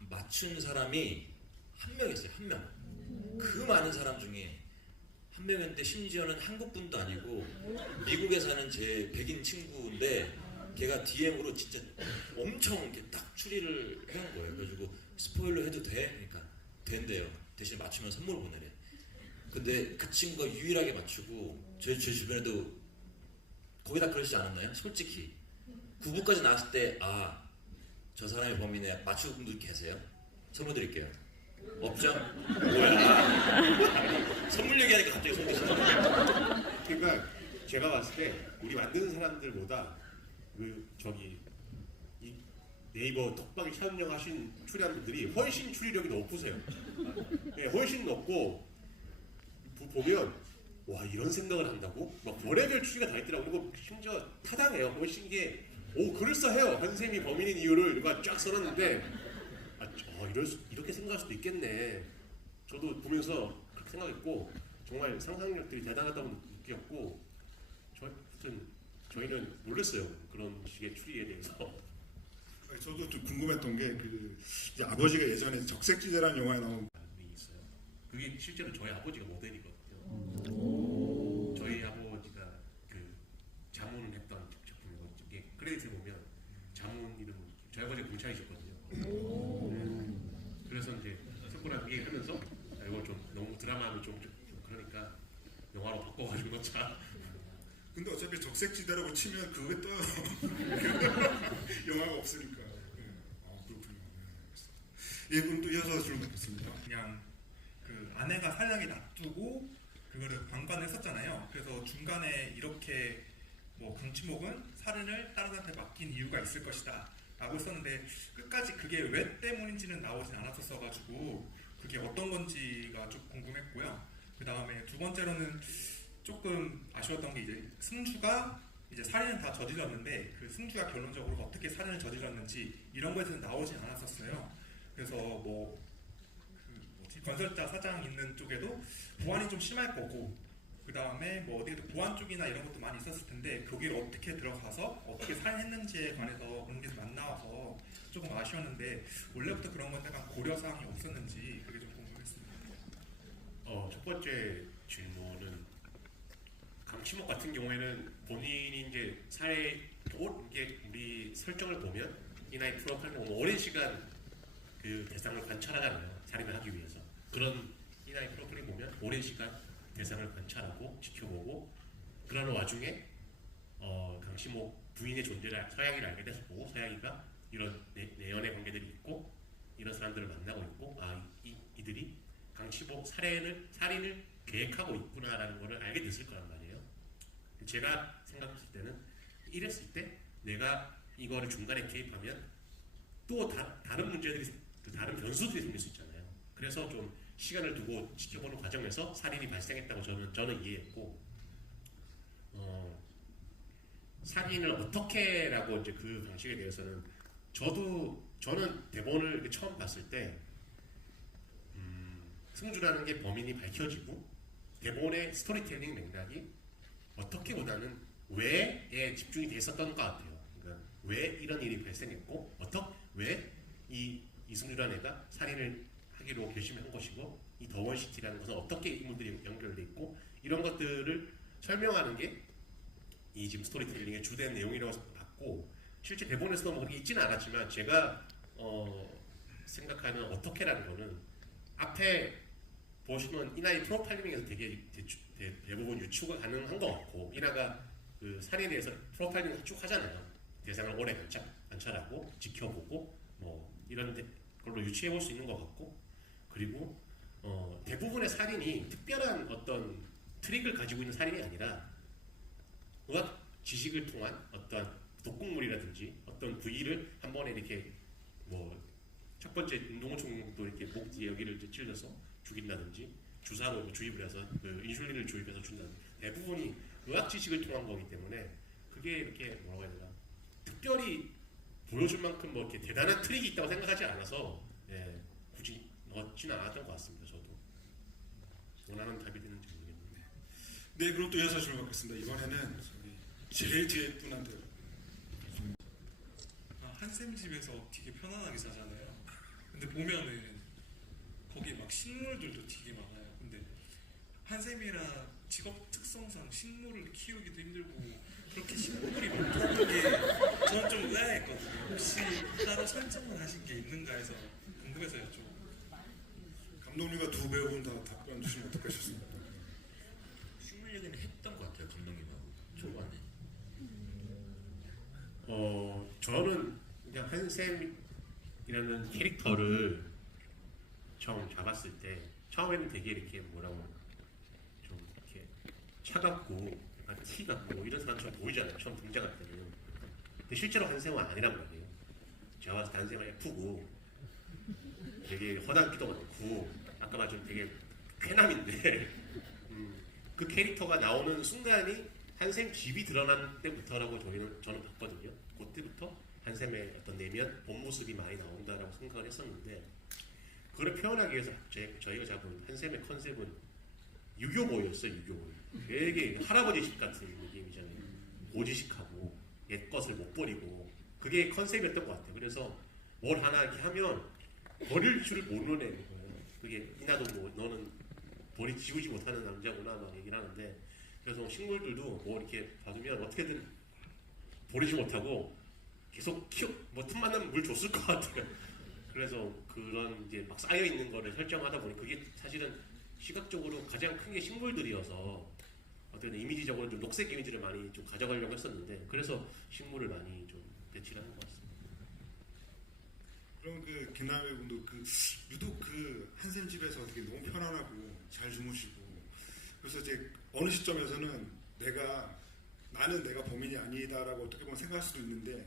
맞춘 사람이 한 명이었어요. 한 명. 그 많은 사람 중에 한 명이었는데 심지어는 한국 분도 아니고 미국에 사는 제 백인 친구인데 걔가 DM으로 진짜 엄청 이렇게 딱 추리를 해온 거예요. 그래가지고 스포일러 해도 돼? 그러니까 된대요. 대신 맞추면 선물 보내래. 근데 그 친구가 유일하게 맞추고 제 주변에도 거의 다 그러시지 않았나요? 솔직히 9부까지 나왔을 때 저 사람이 범인이야 맞추는 분들 계세요? 선물 드릴게요. 없죠? 뭐야? 선물 얘기하니까 갑자기 손 드시네. 그러니까 제가 봤을 때 우리 만드는 사람들보다 이 네이버 톡방에 촬영하신 추리하는 분들이 훨씬 추리력이 높으세요. 네, 훨씬 높고 보면 와 이런 생각을 한다고? 막 별의별 추리가 다 있더라고. 그리고 심지어 타당해요. 훨씬 게 그럴싸해요. 한샘이 범인인 이유를 누가 쫙 써놨는데 이렇게 생각할 수도 있겠네. 저도 보면서 그렇게 생각했고 정말 상상력들이 대단하다고 느꼈고 저희는 놀랐어요. 그런 식의 추리에 대해서. 저도 좀 궁금했던 게 이제 아버지가 예전에 적색지대라는 영화에 나온 있어요. 그게 실제로 저희 아버지가 모델이거든요. 저희 아버지가 자문을 했던 작품이고 크레딧에 보면 자문 이름 저희 아버지가 경찰이셨거든요. 그래서 이제 석구랑 그게 하면서 이거 좀 너무 드라마는 좀 그러니까 영화로 바꿔가지고 넣자. 근데 어차피 적색지대라고 치면 그게 떠요. 영화가 없으니까. 그렇군요. 그럼 또 이어서 질문 받겠습니다. 그냥 아내가 살인하게 놔두고 그거를 관관을 했었잖아요. 그래서 중간에 이렇게 강치목은 살인을 다른 사람한테 맡긴 이유가 있을 것이다 라고 했었는데 끝까지 그게 왜 때문인지는 나오진 않았었어가지고 그게 어떤 건지가 좀 궁금했고요. 그 다음에 두 번째로는 조금 아쉬웠던 게 이제 승주가 이제 살인을 다 저질렀는데 그 승주가 결론적으로 어떻게 살인을 저질렀는지 이런 거에 대해서 나오진 않았었어요. 그래서 건설자 사장 있는 쪽에도 보안이 좀 심할 거고 그 다음에 어디에도 보안 쪽이나 이런 것도 많이 있었을 텐데 거기를 어떻게 들어가서 어떻게 살인했는지에 관해서 그런 게 안 나와서 조금 아쉬웠는데 원래부터 그런 건 약간 고려사항이 없었는지 그게 좀 궁금했습니다. 첫 번째 질문은 강치목 같은 경우에는 본인이 이제 이게 우리 설정을 보면 이 나이 프로파일을 보면 오랜 시간 그 대상을 관찰하잖아요. 살인을 하기 위해서. 그런 이 나이 프로파일을 보면 오랜 시간 대상을 관찰하고 지켜보고 그러는 와중에 강치목 부인의 존재를 서양이를 알게 돼서 보고 서양이가 이런 내연의 관계들이 있고 이런 사람들을 만나고 있고 이들이 강치목 살인을 계획하고 있구나라는 것을 알게 됐을 거란 말이에요. 제가 생각했을 때는 이랬을 때 내가 이거를 중간에 개입하면 또 다른 문제들이 다른 변수들이 생길 수 있잖아요. 그래서 좀 시간을 두고 지켜보는 과정에서 살인이 발생했다고 저는 이해했고, 살인을 어떻게라고 이제 그 방식에 대해서는 저는 대본을 이렇게 처음 봤을 때 승주라는 게 범인이 밝혀지고 대본의 스토리텔링 맥락이 어떻게보다는 왜에 집중이 돼 있었던 것 같아요. 그러니까 왜 이런 일이 발생했고 왜 이승주라는 애가 살인을 하기로 결심한 것이고 이 더원시티라는 것은 어떻게 인물들이 연결돼 있고 이런 것들을 설명하는 게 이 지금 스토리텔링의 주된 내용이라고 봤고, 실제 대본에서도 뭐 그렇게 있지는 않았지만 제가 생각하는 어떻게라는 거는 앞에 보시면 이나의 프로파일링에서 되게 대부분 유추가 가능한 것 같고, 이나가 그 살인에 대해서 프로파일링을 쭉 하잖아요. 대상을 오래 관찰하고 지켜보고 뭐 이런 걸로 유추해 볼 수 있는 것 같고, 그리고 대부분의 살인이 특별한 어떤 트릭을 가지고 있는 살인이 아니라 의학 지식을 통한 어떤 독극물이라든지 어떤 부위를 한 번에 이렇게 뭐 첫 번째 운동호총도 이렇게 목 뒤에 여기를 이제 찔러서 죽인다든지 주사로 주입을 해서 그 인슐린을 주입해서 준다든지 대부분이 의학 지식을 통한 거기 때문에 그게 이렇게 뭐라고 해야 되나 특별히 보여줄 만큼 뭐 이렇게 대단한 트릭이 있다고 생각하지 않아서 굳이 넣지는 않았던 것 같습니다. 저도 원하는 답이 되는지 모르겠는데. 네, 그럼 또 여섯 질문 받겠습니다. 이번에는 제일 뒤에 분한테. 한샘 집에서 되게 편안하게 사잖아요. 근데 보면은 거기 막 식물들도 되게 많아요. 근데 한샘이라 직업 특성상 식물을 키우기도 힘들고 그렇게 식물이 많다는 게 저는 좀 의아했거든요. 혹시 따로 설정을 하신 게 있는가 해서 궁금해서 여쭤보고. 감독님과 두 배우분 다 답변 주시면 어떡하셨습니까? 식물 얘기는 했던 것 같아요, 감독님하고 초반에. 저는 그냥 한샘이라는 캐릭터를 처음 잡았을 때 처음에는 되게 이렇게 뭐라고 좀 이렇게 차갑고 약간 티 같고 이런 사람처럼 보이잖아요. 처음 등장할 때는. 근데 실제로 한샘은 아니란 말이에요. 제가 봤을 때 한샘은 F고 되게 허당기도 많고 아까 말씀 되게 쾌남인데 그 캐릭터가 나오는 순간이 한샘 집이 드러난 때부터라고 저는 봤거든요. 그때부터 한샘의 어떤 내면, 본 모습이 많이 나온다라고 생각을 했었는데 그걸 표현하기 위해서 저희가 잡은 한샘의 컨셉은 유교보였어요. 유교보. 되게 할아버지식 같은 느낌이잖아요. 고지식하고 옛것을 못 버리고 그게 컨셉이었던 것 같아요. 그래서 뭘 하나 이렇게 하면 버릴 줄을 모르는 애인 거예요. 그게 이나도 뭐 너는 지우지 못하는 남자구나 막 얘기를 하는데 그래서 식물들도 뭐 이렇게 받으면 어떻게든 버리지 못하고 계속 뭐 틈만 나면 물 줬을 것 같아요. 그래서 그런 이제 막 쌓여 있는 거를 설정하다 보니 그게 사실은 시각적으로 가장 큰 게 식물들이어서 어떤 이미지적으로 좀 녹색 이미지를 많이 좀 가져가려고 했었는데 그래서 식물을 많이 좀 배치를 하는 것 같습니다. 그럼 그 김남일 군도 유독 한샘 집에서 되게 너무 편안하고 잘 주무시고 그래서 이제 어느 시점에서는 나는 내가 범인이 아니다라고 어떻게 보면 생각할 수도 있는데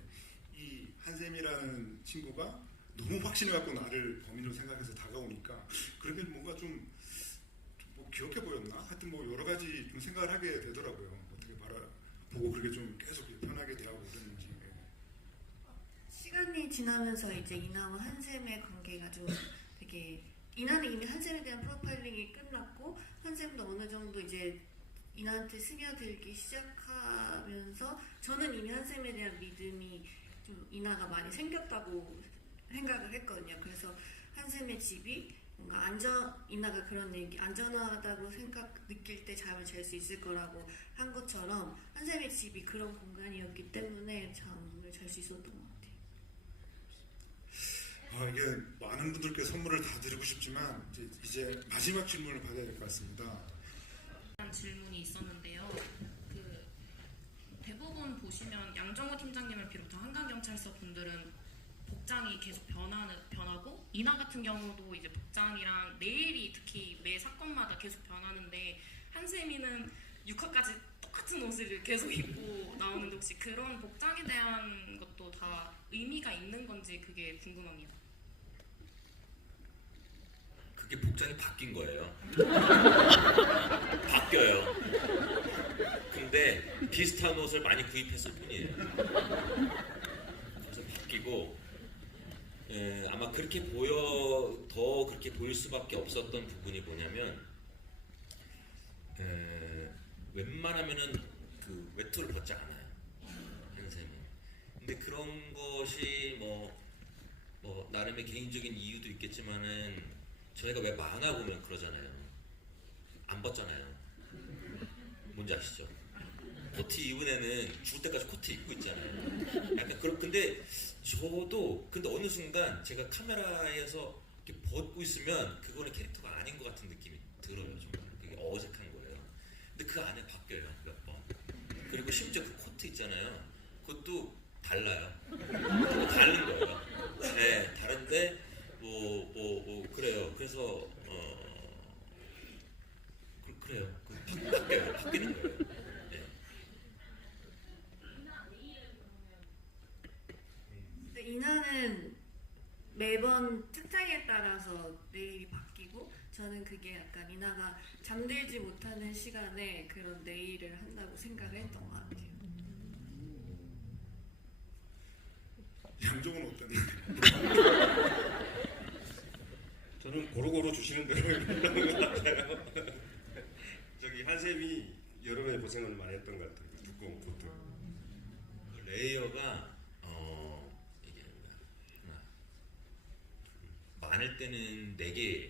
이 한샘이라는 친구가 너무 확신을 갖고 나를 범인으로 생각해서 다가오니까 그런 게 뭔가 좀 뭐 귀엽게 보였나? 하여튼 뭐 여러 가지 좀 생각을 하게 되더라고요. 어떻게 바라보고 그렇게 좀 계속 편하게 대하고 그랬는지. 시간이 지나면서 이제 이나와 한샘의 관계가 좀 되게 이나는 이미 한샘에 대한 프로파일링이 끝났고 한샘도 어느 정도 이제 이나한테 스며들기 시작하면서 저는 이미 한샘에 대한 믿음이 좀 이나가 많이 생겼다고 생각을 했거든요. 그래서 한샘의 집이 뭔가 이나가 그런 얘기 안전하다고 느낄 때 잠을 잘 수 있을 거라고 한 것처럼 한샘의 집이 그런 공간이었기 때문에 잠을 잘 수 있었던 것 같아요. 이게 많은 분들께 선물을 다 드리고 싶지만 이제 마지막 질문을 받아야 될 것 같습니다. 질문이 있었는데요. 대부분 보시면 양정호 팀장님을 비롯한 한강경찰서 분들은 복장이 계속 변하고 이나 같은 경우도 이제 복장이랑 내일이 특히 매 사건마다 계속 변하는데 한세미는 6화까지 똑같은 똑같은 옷을 계속 입고 나오는데 혹시 그런 복장에 대한 것도 다 의미가 있는 건지 그게 궁금합니다. 그게 복장이 바뀐 거예요. 바뀌어요. 근데 비슷한 옷을 많이 구입했을 뿐이에요. 그래서 바뀌고 아마 그렇게 더 그렇게 보일 수밖에 없었던 부분이 뭐냐면 웬만하면은 그 외투를 벗지 않아요. 한샘은. 근데 그런 것이 뭐 나름의 개인적인 이유도 있겠지만은 저희가 왜 만화 보면 그러잖아요. 안 벗잖아요. 뭔지 아시죠? 코트 입은 애는 죽을 때까지 코트 입고 있잖아요. 약간 근데 저도 근데 어느 순간 제가 카메라에서 이렇게 벗고 있으면 그거는 캐릭터가 아닌 것 같은 느낌이 들어요. 정말 그게 어색한 거예요. 근데 그 안에 바뀌어요 몇 번. 그리고 심지어 그 코트 있잖아요. 그것도 달라요. 그거 다른 거예요. 네, 다른데 그래요. 그래서 그래요. 바뀌어요. 바뀌는 거예요. 네. 근데 이나는 매번 특장에 따라서 내일이 바뀌고 저는 그게 약간 이나가 잠들지 못하는 시간에 그런 네일을 한다고 생각을 했던 것 같아요. 양쪽은 어떠니? 저는 고루고루 주시는 대로 읽는 것 같아요. 저기 한샘이 여름에 고생을 많이 했던 것 같아요. 두꺼운 코트. 그 레이어가 이게 많을 때는 4개,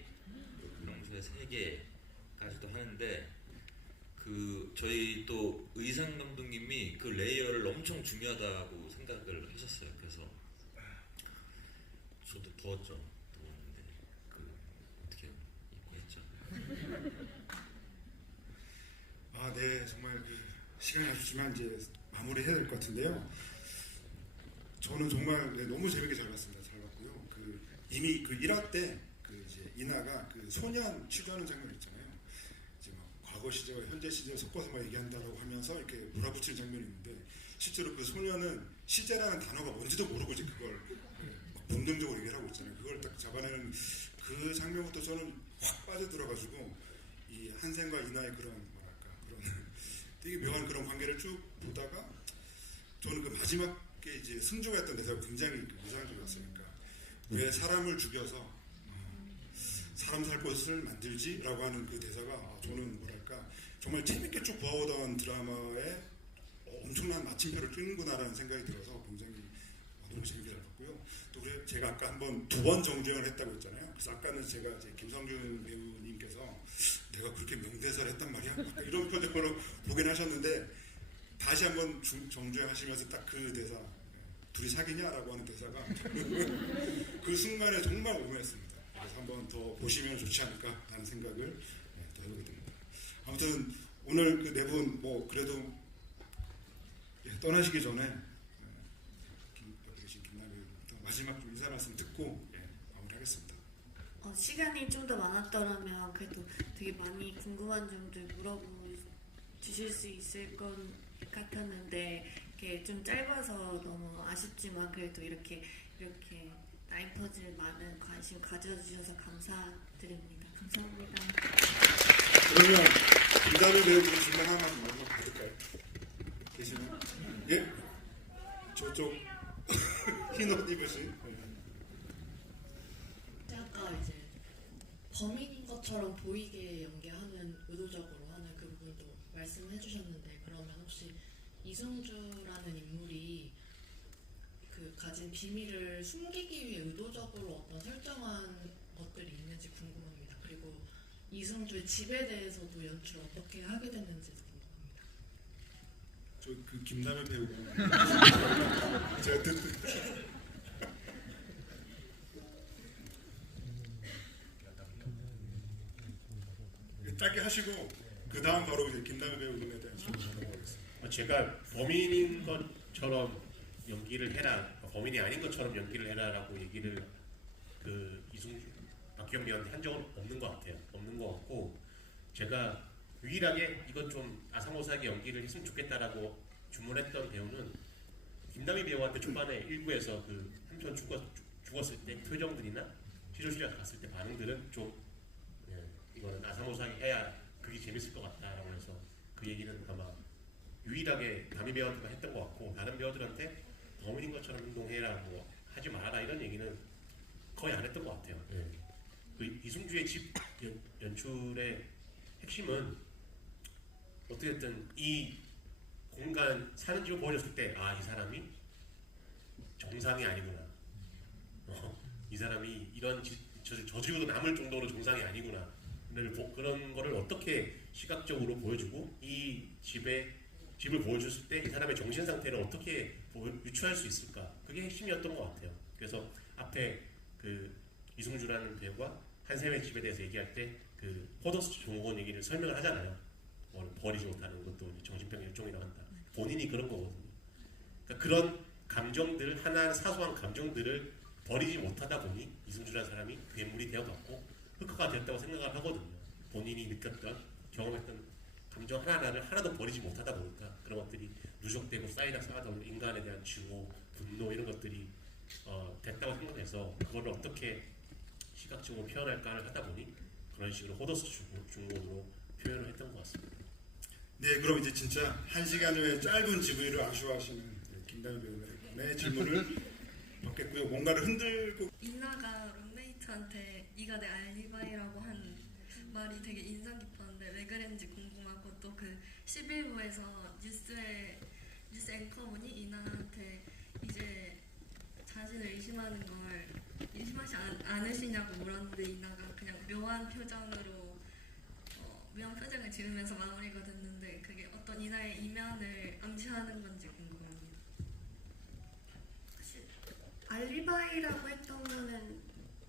평소에 3개까지도 하는데 그 저희 또 의상 감독님이 그 레이어를 엄청 중요하다고 생각을 하셨어요. 그래서 저도 더웠죠. 더웠는데 어떻게 입고 했죠. 아, 네, 정말 그 시간이 아쉽지만 이제 마무리해야 될 것 같은데요. 저는 정말 너무 재밌게 잘 봤습니다. 잘 봤고요. 그 이미 그 1화 때 그 이제 이나가 그 소년 취급하는 장면 있잖아요. 이제 막 과거 시제와 현재 시제 섞어서 막 얘기한다라고 하면서 이렇게 몰아붙이는 장면이 있는데 실제로 그 소년은 시제라는 단어가 뭔지도 모르고 이제 그걸 막 본능적으로 얘기를 하고 있잖아요. 그걸 딱 잡아내는 그 장면부터 저는 확 빠져들어가지고 이 한샘과 이나의 그런 되게 묘한 그런 관계를 쭉 보다가 저는 그 마지막에 이제 승주가 했던 대사가 굉장히 인상적이었어요. 그러니까 왜 사람을 죽여서 사람 살 곳을 만들지라고 하는 그 대사가 저는 뭐랄까 정말 재밌게 쭉 보아오던 드라마에 엄청난 마침표를 찍는구나라는 생각이 들어서 굉장히 너무 재밌게 잘 봤고요. 또 그래 제가 아까 한번 2번 정주행을 했다고 했잖아요. 그래서 아까는 제가 이제 김성준 배우님께서 내가 그렇게 명대사를 했단 말이야? 이런 표정으로 보긴 하셨는데 다시 한번 정주행 하시면서 딱 그 대사 둘이 사귀냐라고 하는 대사가 그 순간에 정말 오묘했습니다. 그래서 한번 더 보시면 좋지 않을까 하는 생각을 또 해보게 됩니다. 아무튼 오늘 그 네 분 뭐 그래도 떠나시기 전에 여기 계신 김나미 배우부터 마지막 좀 인사 말씀 듣고 마무리하겠습니다. 시간이 좀 더 많았더라면 그래도 되게 많이 궁금한 점들 물어보실 수 있을 것 같았는데 이게 좀 짧아서 너무 아쉽지만 그래도 이렇게 나인퍼즐 많은 관심 가져주셔서 감사드립니다. 감사합니다. 그러면 김다미 배우분 질문 하나만 마지막 받을까요? 계시나요? 예? 저쪽 흰 옷 입으신 아까 이제 범인인 것처럼 보이게 연기하는 의도적으로 하는 그 부분도 말씀해 주셨는데 그러면 혹시 이승주라는 인물이 그 가진 비밀을 숨기기 위해 의도적으로 어떤 설정한 것들이 있는지 궁금합니다. 그리고 이승주의 집에 대해서도 연출 어떻게 하게 됐는지도 궁금합니다. 저 그 김다미 배우가 제가 듣는 짧게 하시고 그 다음 바로 이제 김다미 배우분에 대한 질문 넘어가겠습니다. 제가 범인인 것처럼 연기를 해라, 범인이 아닌 것처럼 연기를 해라라고 얘기를 그 이승주 박기영 배우한테 한 적은 없는 것 같아요. 없는 것 같고 제가 유일하게 이건 좀 아사모사하게 연기를 했으면 좋겠다라고 주문했던 배우는 김다미 배우한테 초반에 일부에서 그 삼촌 죽었을 때 표정들이나 치료실에 갔을 때 반응들은 좀 이거는 아사모사하게 해야 그게 재밌을 것 같다라고 해서 그 얘기는 아마 유일하게 다미 배우한테만 했던 것 같고 다른 배우들한테 범인인 것처럼 행동해라 뭐 하지 말아라 이런 얘기는 거의 안 했던 것 같아요. 그 이승주의 집 연출의 핵심은 어떻게든 이 공간 사는 집을 보여줬을 때 아 이 사람이 정상이 아니구나. 이 사람이 이런 저지르고 남을 정도로 정상이 아니구나. 그런 거를 어떻게 시각적으로 보여주고 이 집을 보여줬을 때 이 사람의 정신 상태를 어떻게 유추할 수 있을까? 그게 핵심이었던 것 같아요. 그래서 앞에 그 이승주라는 배우가 한샘의 집에 대해서 얘기할 때 그 호더스 종업원 얘기를 설명을 하잖아요. 버리지 못하는 것도 정신병의 일종이라고 한다. 본인이 그런 거거든요. 그러니까 그런 감정들 하나하나 사소한 감정들을 버리지 못하다 보니 이승주라는 사람이 괴물이 되어갔고 흑화가 되었다고 생각을 하거든요. 본인이 느꼈던 경험했던 감정 하나하나를 하나도 버리지 못하다 보니까 그런 것들이 누적되고 쌓이다 보면 인간에 대한 증오, 분노 이런 것들이 됐다고 생각해서 그걸 어떻게 시각적으로 표현할까를 하다 보니 그런 식으로 호더스 중본으로 표현을 했던 것 같습니다. 네, 그럼 이제 진짜 1시간의 짧은 GV를 아쉬워하시는 김다미 배우의 질문을 받겠고요. 뭔가를 흔들고 이나가 룸메이트한테 네가 내 알리바이라고 한 말이 되게 인상 깊었는데 왜 그랬는지 궁금하고 또 그 11부에서 뉴스 앵커분이 이나한테 이제 자신을 의심하지 않으시냐고 물었는데 이나가 그냥 묘한 표정을 지으면서 마무리가 됐는데 그게 어떤 이나의 이면을 암시하는 건지 궁금합니다. 사실 알리바이라고 했던 거는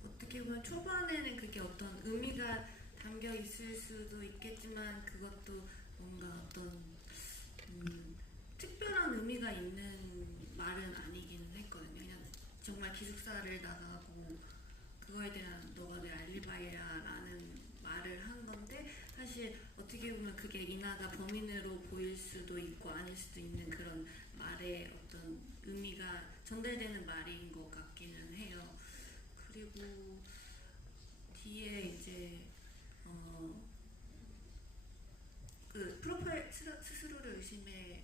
어떻게 보면 초반에는 그게 어떤 의미가 담겨 있을 수도 있겠지만 그것도 뭔가 어떤 특별한 의미가 있는 말은 아니기는 했거든요. 그냥 정말 기숙사를 나가고 그거에 대한 너가 내 알리바이야 라는 말을 한 건데 사실 어떻게 보면 그게 이나가 범인으로 보일 수도 있고 아닐 수도 있는 그런 말의 어떤 의미가 전달되는 말인 것 같기는 해요. 그리고 뒤에 이제 그 프로파일 스스로를 의심해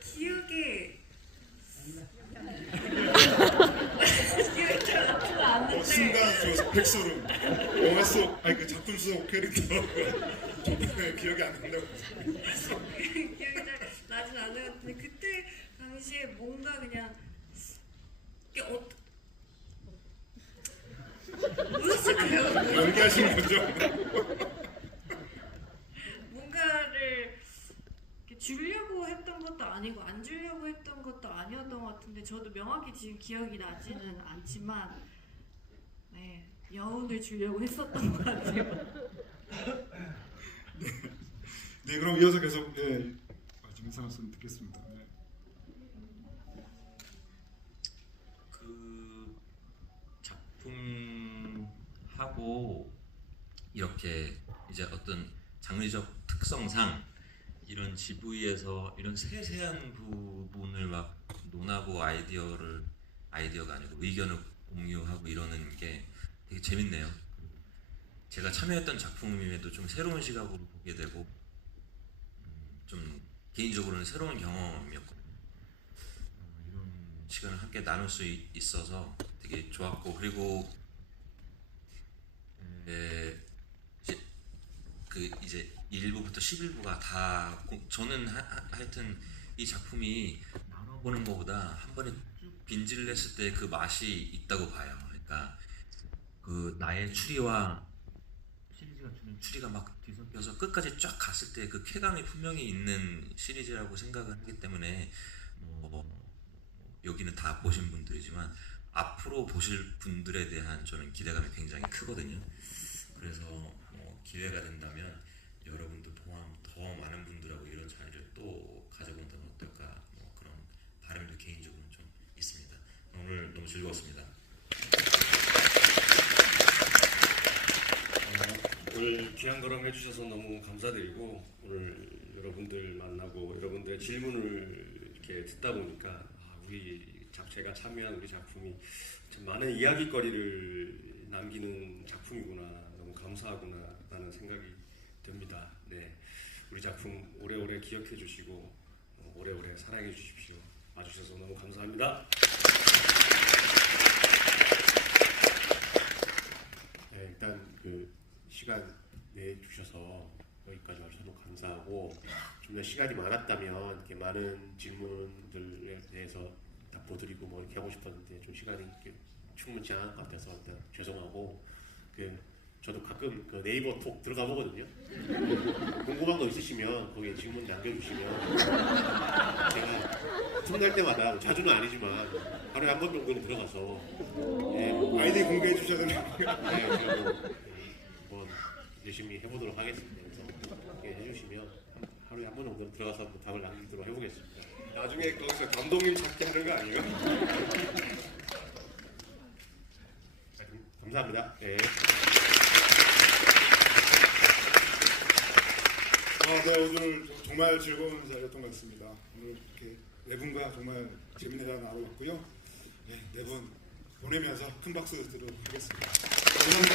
기억이 순간 그 백소름 영화 속 아니 그 작품 속 캐릭터 정말 기억이 안 난다고 기억이 잘 나진 않았는데 그때 당시에 뭔가 그냥 이게 웃으시네요. 연기하시는 거죠? 뭔가를 이렇게 주려고 했던 것도 아니고 안 주려고 했던 것도 아니었던 것 같은데 저도 명확히 지금 기억이 나지는 않지만 네, 여운을 주려고 했었던 것 같아요. 네, 그럼 이어서 계속 마지막 말씀 듣겠습니다. 네. 그 작품하고 이렇게 이제 어떤 장르적 특성상 이런 GV에서 이런 세세한 부분을 막 논하고 아이디어가 아니고 의견을 공유하고 이러는 게 되게 재밌네요. 제가 참여했던 작품임에도 좀 새로운 시각으로 보게 되고 좀 개인적으로는 새로운 경험이었거든요. 이런 시간을 함께 나눌 수 있어서 되게 좋았고 그리고 이제 1부부터 11부가 다 저는 하여튼 이 작품이 나눠보는 것보다 한 번에 쭉 빈지를 했을 때 그 맛이 있다고 봐요. 그러니까 그 나의 추리와 시리즈가 주는 추리가 막 뒤섞여서 끝까지 쫙 갔을 때 그 쾌감이 분명히 있는 시리즈라고 생각을 하기 때문에 여기는 다 보신 분들이지만 앞으로 보실 분들에 대한 저는 기대감이 굉장히 크거든요. 그래서 기회가 된다면 여러분도 포함 더 많은 분들하고 이런 자리를 또 가져본다면 어떨까 뭐 그런 바람도 개인적으로 좀 있습니다. 오늘 너무 즐거웠습니다. 오늘 귀한 걸음 해주셔서 너무 감사드리고 오늘 여러분들 만나고 여러분들의 질문을 이렇게 듣다 보니까 제가 참여한 우리 작품이 참 많은 이야기거리를 남기는 작품이구나, 너무 감사하구나 라는 생각이 듭니다. 네, 우리 작품 오래오래 기억해 주시고 오래오래 사랑해 주십시오. 와주셔서 너무 감사합니다. 네, 일단 그 시간 내주셔서 여기까지 와주셔서 감사하고 좀 더 시간이 많았다면 이렇게 많은 질문들에 대해서 답보드리고 뭐 이렇게 하고 싶었는데 좀 시간이 이렇게 충분치 않은 것 같아서 일단 죄송하고 저도 가끔 그 네이버 톡 들어가 보거든요. 궁금한 거 있으시면 거기에 질문 남겨주시면 제가 틈날 때마다 자주는 아니지만 하루에 한 번 정도는 들어가서 아이디 공개해 주셔도 돼요. 한번 열심히 해보도록 하겠습니다. 그래서 해주시면 하루에 한 번 정도는 들어가서 답을 남기도록 해보겠습니다. 나중에 거기서 감독님 찾기 하는 거 아니에요? 감사합니다. 네. 네, 오늘 정말 즐거운 자리였던 것 같습니다. 오늘 이렇게 네 분과 정말 재밌는 대화 나눠봤고요. 네 분 보내면서 큰 박수 드리도록 하겠습니다. 감사합니다.